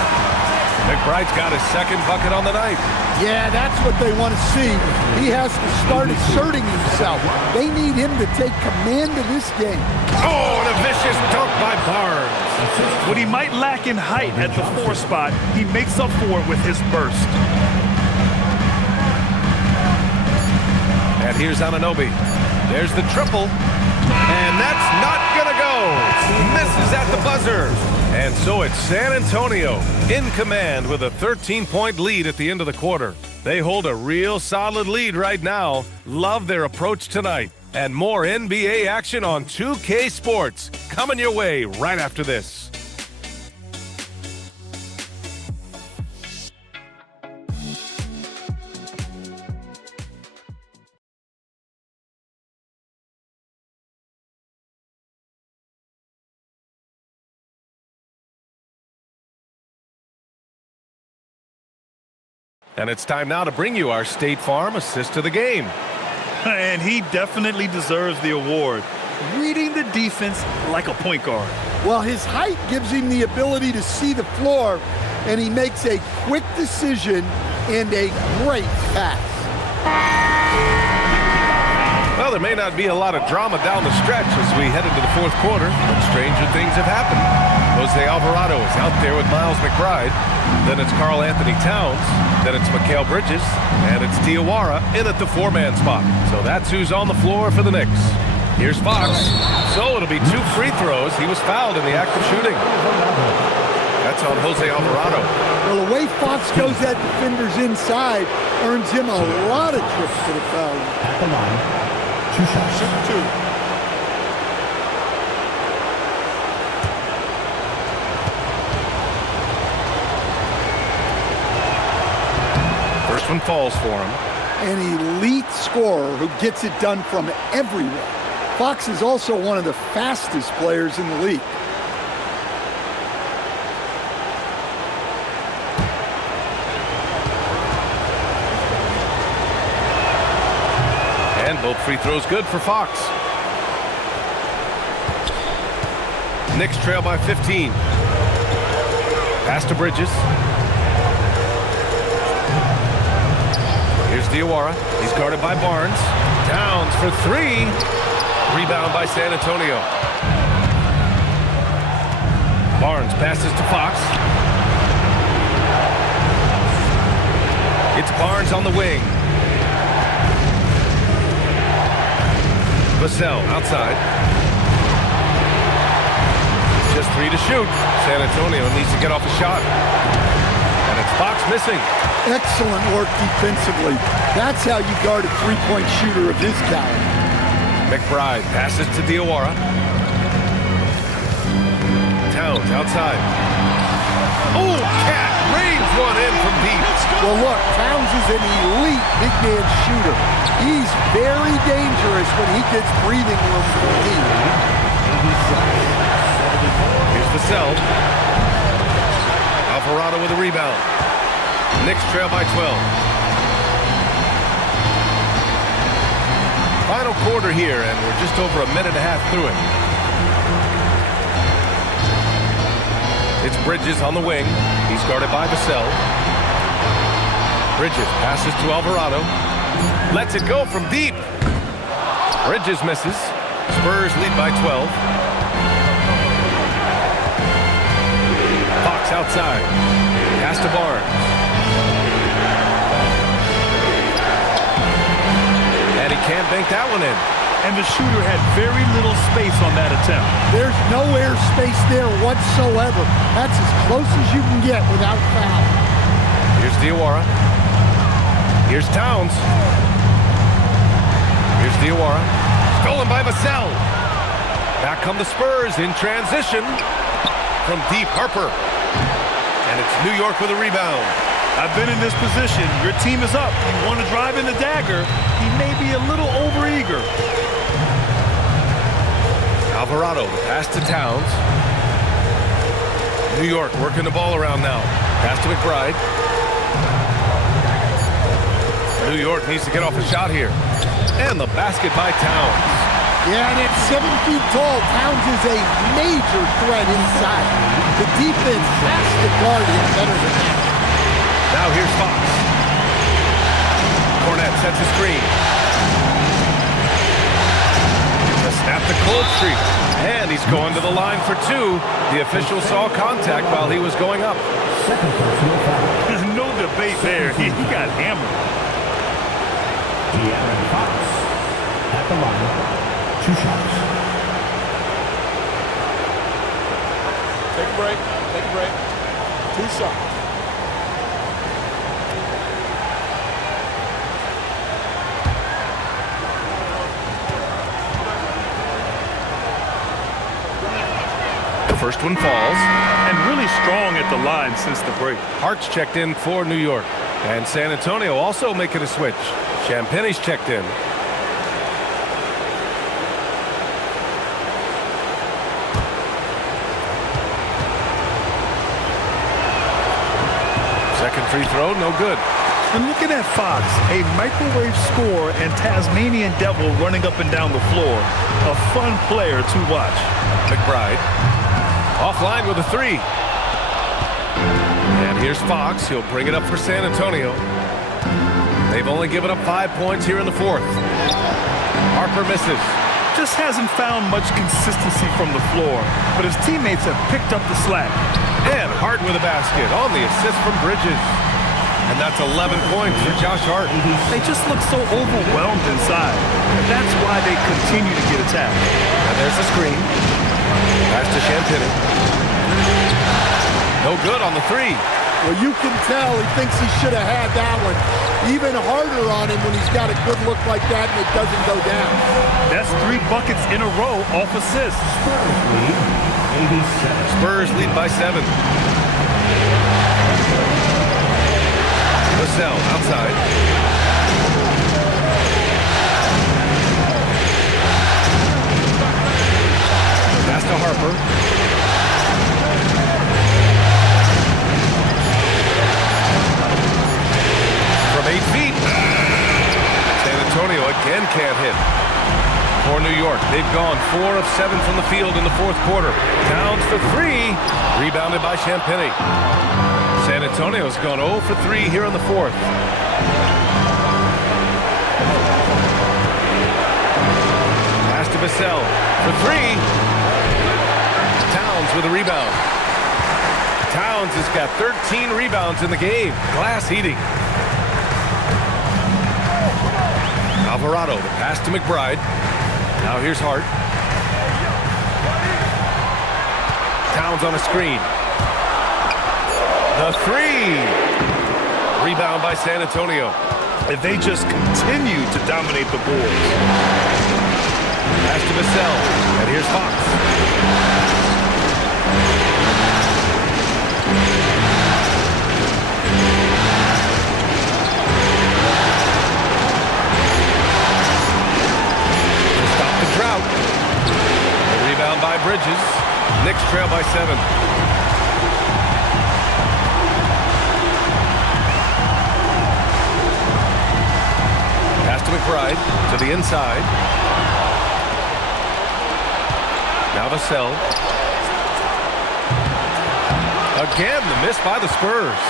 McBride's got his 2nd bucket on the night. Yeah, that's what they want to see. He has to start asserting himself. They need him to take command of this game. Oh, and a vicious dunk by Barnes. What he might lack in height at the 4 spot, he makes up for it with his burst. And here's Anunoby. There's the triple. And that's not going to go. Misses at the buzzer. And so it's San Antonio in command with a 13-point lead at the end of the quarter. They hold a real solid lead right now. Love their approach tonight. And more NBA action on 2K Sports coming your way right after this. And it's time now to bring you our State Farm assist of the game. And he definitely deserves the award. Reading the defense like a point guard. Well, his height gives him the ability to see the floor, and he makes a quick decision and a great pass. Well, there may not be a lot of drama down the stretch as we head into the 4th quarter, but stranger things have happened. Jose Alvarado is out there with Miles McBride. Then it's Karl Anthony Towns. Then it's Mikal Bridges. And it's Diawara in at the 4-man spot. So that's who's on the floor for the Knicks. Here's Fox. So it'll be 2 free throws. He was fouled in the act of shooting. That's on Jose Alvarado. Well, the way Fox goes at defenders inside earns him a lot of trips to the foul. At the line, 2 shots. Shoot 2. First one falls for him. An elite scorer who gets it done from everywhere. Fox is also one of the fastest players in the league. And both free throws good for Fox. Knicks trail by 15. Pass to Bridges. Here's Diawara. He's guarded by Barnes. Towns for three. Rebound by San Antonio. Barnes passes to Fox. It's Barnes on the wing. Vassell outside. Just three to shoot. San Antonio needs to get off a shot. And it's Fox missing. Excellent work defensively. That's how you guard a three-point shooter of his caliber. McBride passes to Diawara. Towns outside. Oh, Cat rains one in from deep. Well, look, Towns is an elite big man shooter. He's very dangerous when he gets breathing room from deep. Here's Vassell. Alvarado with a rebound. Knicks trail by 12. Final quarter here, and we're just over a minute and a half through it. It's Bridges on the wing. He's guarded by Vassell. Bridges passes to Alvarado. Lets it go from deep. Bridges misses. Spurs lead by 12. Fox outside. Pass to Barnes. And he can't bank that one in. And the shooter had very little space on that attempt. There's no air space there whatsoever. That's as close as you can get without foul. Here's Diawara. Here's Towns. Here's Diawara. Stolen by Vassell. Back come the Spurs in transition from deep. Harper. And it's New York with a rebound. I've been in this position. Your team is up. You want to drive in the dagger. He may be a little overeager. Alvarado, the pass to Towns. New York working the ball around now. Pass to McBride. New York needs to get off a shot here. And the basket by Towns. Yeah, and at 7 feet tall, Towns is a major threat inside. The defense has to guard him better than that. Now here's Fox. Cornette sets a screen. To snap the cold streak. And he's going to the line for two. The official saw contact while he was going up. There's no debate there. He got hammered. De'Aaron Fox at the line. 2 shots. Take a break. Take a break. 2 shots. The first one falls. And really strong at the line since the break. Hart's checked in for New York. And San Antonio also making a switch. Champagne's checked in. Second free throw, no good. And looking at Fox, a microwave scorer and Tasmanian devil running up and down the floor. A fun player to watch. McBride offline with a three. And here's Fox. He'll bring it up for San Antonio. They've only given up 5 points here in the fourth. Harper misses. Just hasn't found much consistency from the floor, but his teammates have picked up the slack. And Hart with a basket on the assist from Bridges. And that's 11 points for Josh Hart. They just look so overwhelmed inside. That's why they continue to get attacked. And there's the screen. Pass to Champagnie. No good on the three. Well, you can tell he thinks he should have had that one. Even harder on him when he's got a good look like that and it doesn't go down. That's 3 buckets in a row off assists. Spurs lead by 7. Vassell outside. Pass to Harper. From 8 feet. San Antonio again can't hit. have gone 4 of 7 from the field in the fourth quarter. Towns for 3, rebounded by Champagny. San Antonio's gone 0 for 3 here in the fourth. Pass to Vassell for 3. Towns with a rebound. Towns has got 13 rebounds in the game. Glass eating. Alvarado, the pass to McBride. Now here's Hart. Towns on a screen. The 3. Rebound by San Antonio. If they just continue to dominate the boards. Pass to Vassell. And here's Fox. Drought. A rebound by Bridges. Knicks trail by 7. Pass to McBride to the inside. Now Vassell. Again, the miss by the Spurs.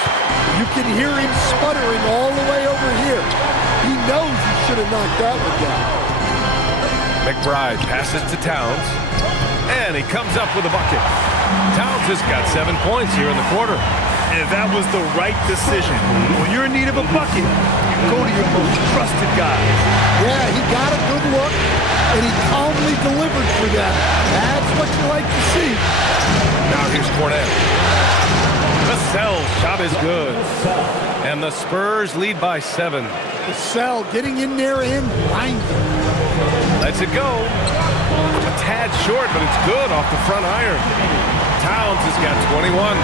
You can hear him sputtering all the way over here. He knows he should have knocked that one down. McBride passes to Towns, and he comes up with a bucket. Towns has got 7 points here in the quarter. And that was the right decision. When you're in need of a bucket, you go to your most trusted guy. Yeah, he got a good look, and he calmly delivered for them. That's what you like to see. Now here's Cornette. Vassell's shot is good. And the Spurs lead by 7. Vassell getting in there and grinding. Lets it go. A tad short, but it's good off the front iron. Towns has got 21.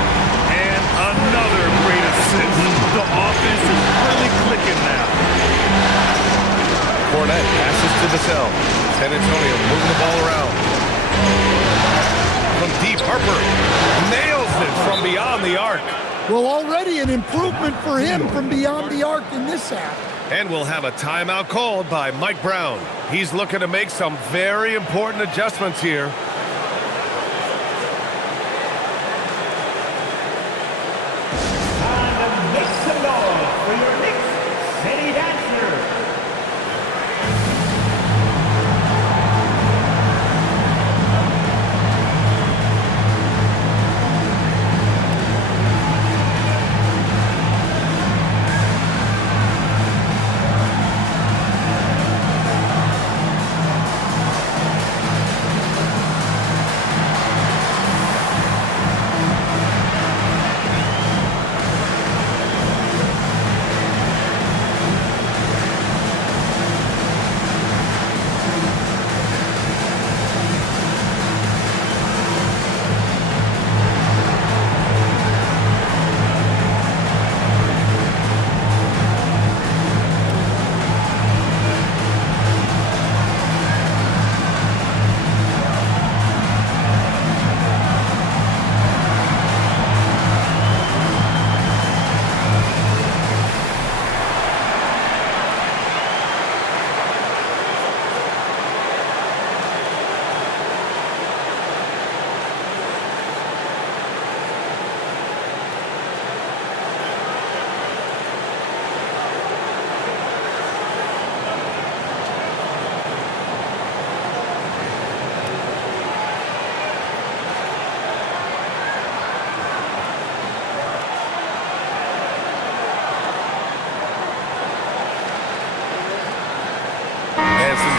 And another great assist. The offense is really clicking now. Cornette passes to Vassell. San Antonio moving the ball around. From deep, Harper nails it from beyond the arc. Well, already an improvement for him from beyond the arc in this half. And we'll have a timeout called by Mike Brown. He's looking to make some very important adjustments here. Time to make some noise for your Knicks City Dancer.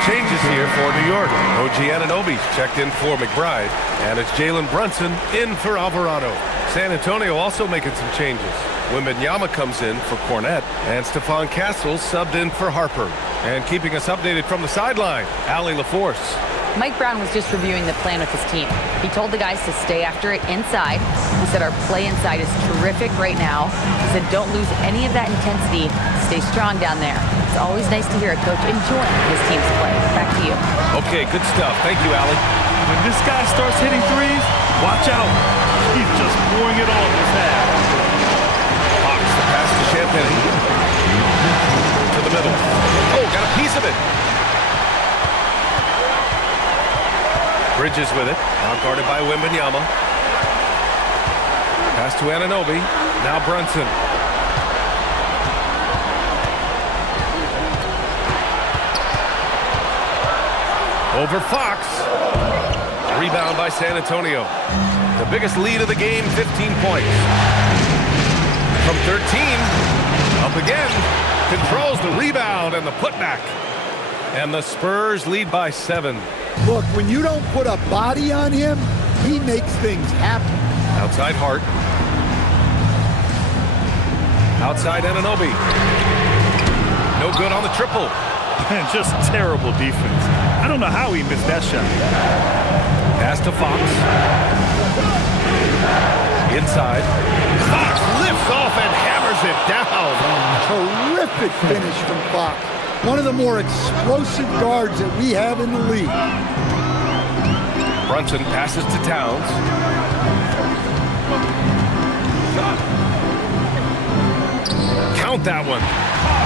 Changes here for New York. OG Anunoby checked in for McBride, and it's Jalen Brunson in for Alvarado. San Antonio also making some changes. Wembanyama comes in for Cornette, and Stephon Castle subbed in for Harper. And keeping us updated from the sideline, Allie LaForce. Mike Brown was just reviewing the plan with his team. He told the guys to stay after it inside. He said our play inside is terrific right now. He said don't lose any of that intensity. Stay strong down there. It's always nice to hear a coach enjoying his team's play. Back to you. Okay, good stuff. Thank you, Allie. When this guy starts hitting threes, watch out. He's just pouring it on this half. Fox, the pass to Champagny. To the middle. Oh, got a piece of it. Bridges with it. Now guarded by Wembanyama. Pass to Anunoby. Now Brunson. Over Fox. Rebound by San Antonio. The biggest lead of the game, 15 points. From 13, up again. Controls the rebound and the putback. And the Spurs lead by 7. Look, when you don't put a body on him, he makes things happen. Outside Hart. Outside Anunoby. No good on the triple. And just terrible defense. I don't know how he missed that shot. Pass to Fox. Inside. Fox lifts off and hammers it down. Terrific finish from Fox. One of the more explosive guards that we have in the league. Brunson passes to Towns. Count that one.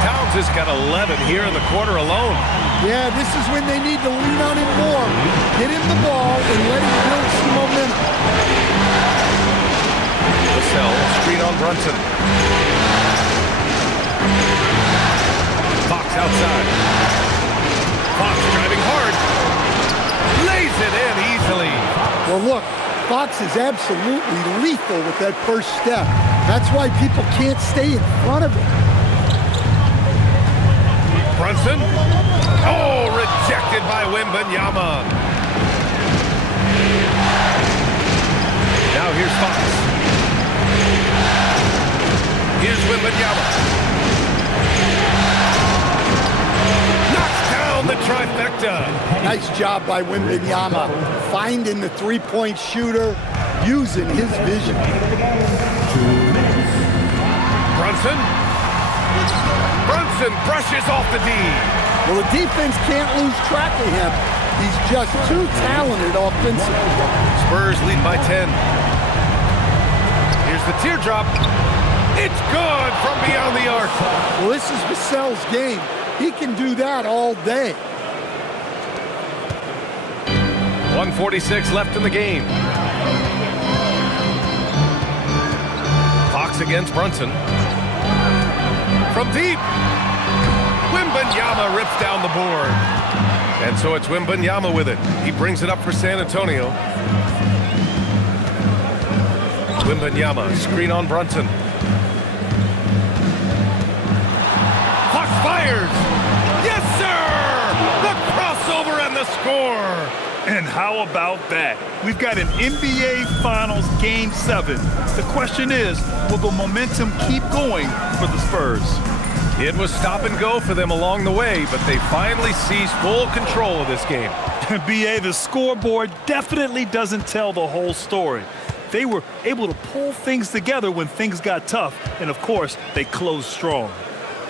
Towns has got 11 here in the quarter alone. Yeah, this is when they need to lean on him more. Get him the ball and let him build some momentum. Vassell, screen on Brunson. Fox outside. Fox driving hard. Lays it in easily. Well, look, Fox is absolutely lethal with that first step. That's why people can't stay in front of him. Brunson. Oh, rejected by Wembanyama. Now here's Fox. Here's Wembanyama. Knocks down the trifecta. Nice job by Wembanyama. Finding the three-point shooter, using his vision. Brunson. Brunson brushes off the D. Well, the defense can't lose track of him. He's just too talented offensively. Spurs lead by 10. Here's the teardrop. It's good from beyond the arc. Well, this is Vassell's game. He can do that all day. 1:46 left in the game. Fox against Brunson. From deep. Wembanyama rips down the board. And so it's Wembanyama with it. He brings it up for San Antonio. Wembanyama, screen on Brunson. Fox fires! Yes, sir! The crossover and the score! And how about that? We've got an NBA Finals Game 7. The question is, will the momentum keep going for the Spurs? It was stop and go for them along the way, but they finally seized full control of this game. BA, the scoreboard definitely doesn't tell the whole story. They were able to pull things together when things got tough, and of course, they closed strong.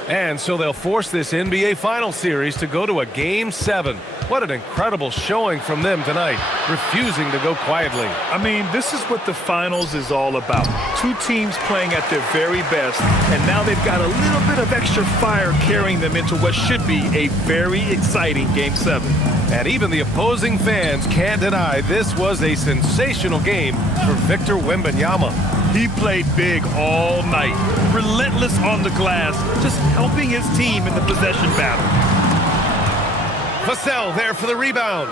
And so they'll force this NBA Finals series to go to a Game 7. What an incredible showing from them tonight, refusing to go quietly. I mean, this is what the finals is all about. Two teams playing at their very best, and now they've got a little bit of extra fire carrying them into what should be a very exciting Game 7. And even the opposing fans can't deny this was a sensational game for Victor Wembanyama. He played big all night, relentless on the glass, just helping his team in the possession battle. Vassell there for the rebound.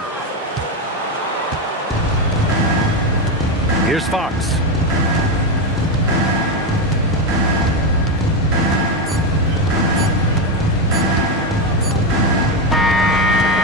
Here's Fox.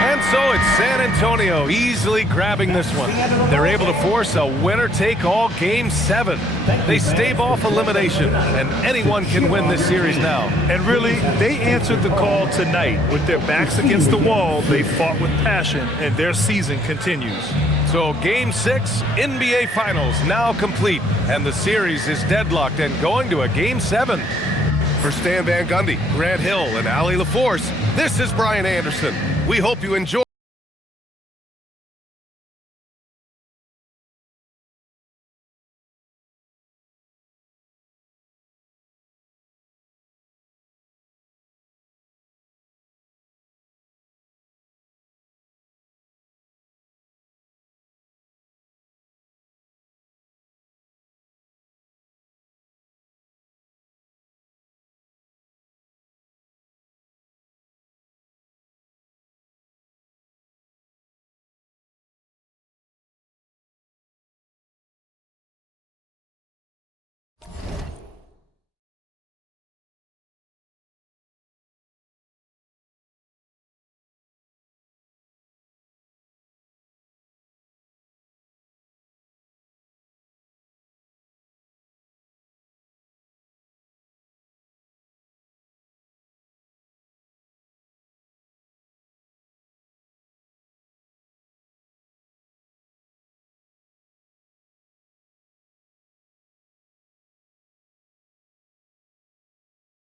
And so it's San Antonio easily grabbing this one. They're able to force a winner-take-all Game 7. They stave off elimination, and anyone can win this series now. And really, they answered the call tonight. With their backs against the wall, they fought with passion, and their season continues. So Game 6, NBA Finals now complete, and the series is deadlocked and going to a Game 7. For Stan Van Gundy, Grant Hill, and Allie LaForce, this is Brian Anderson. We hope you enjoy.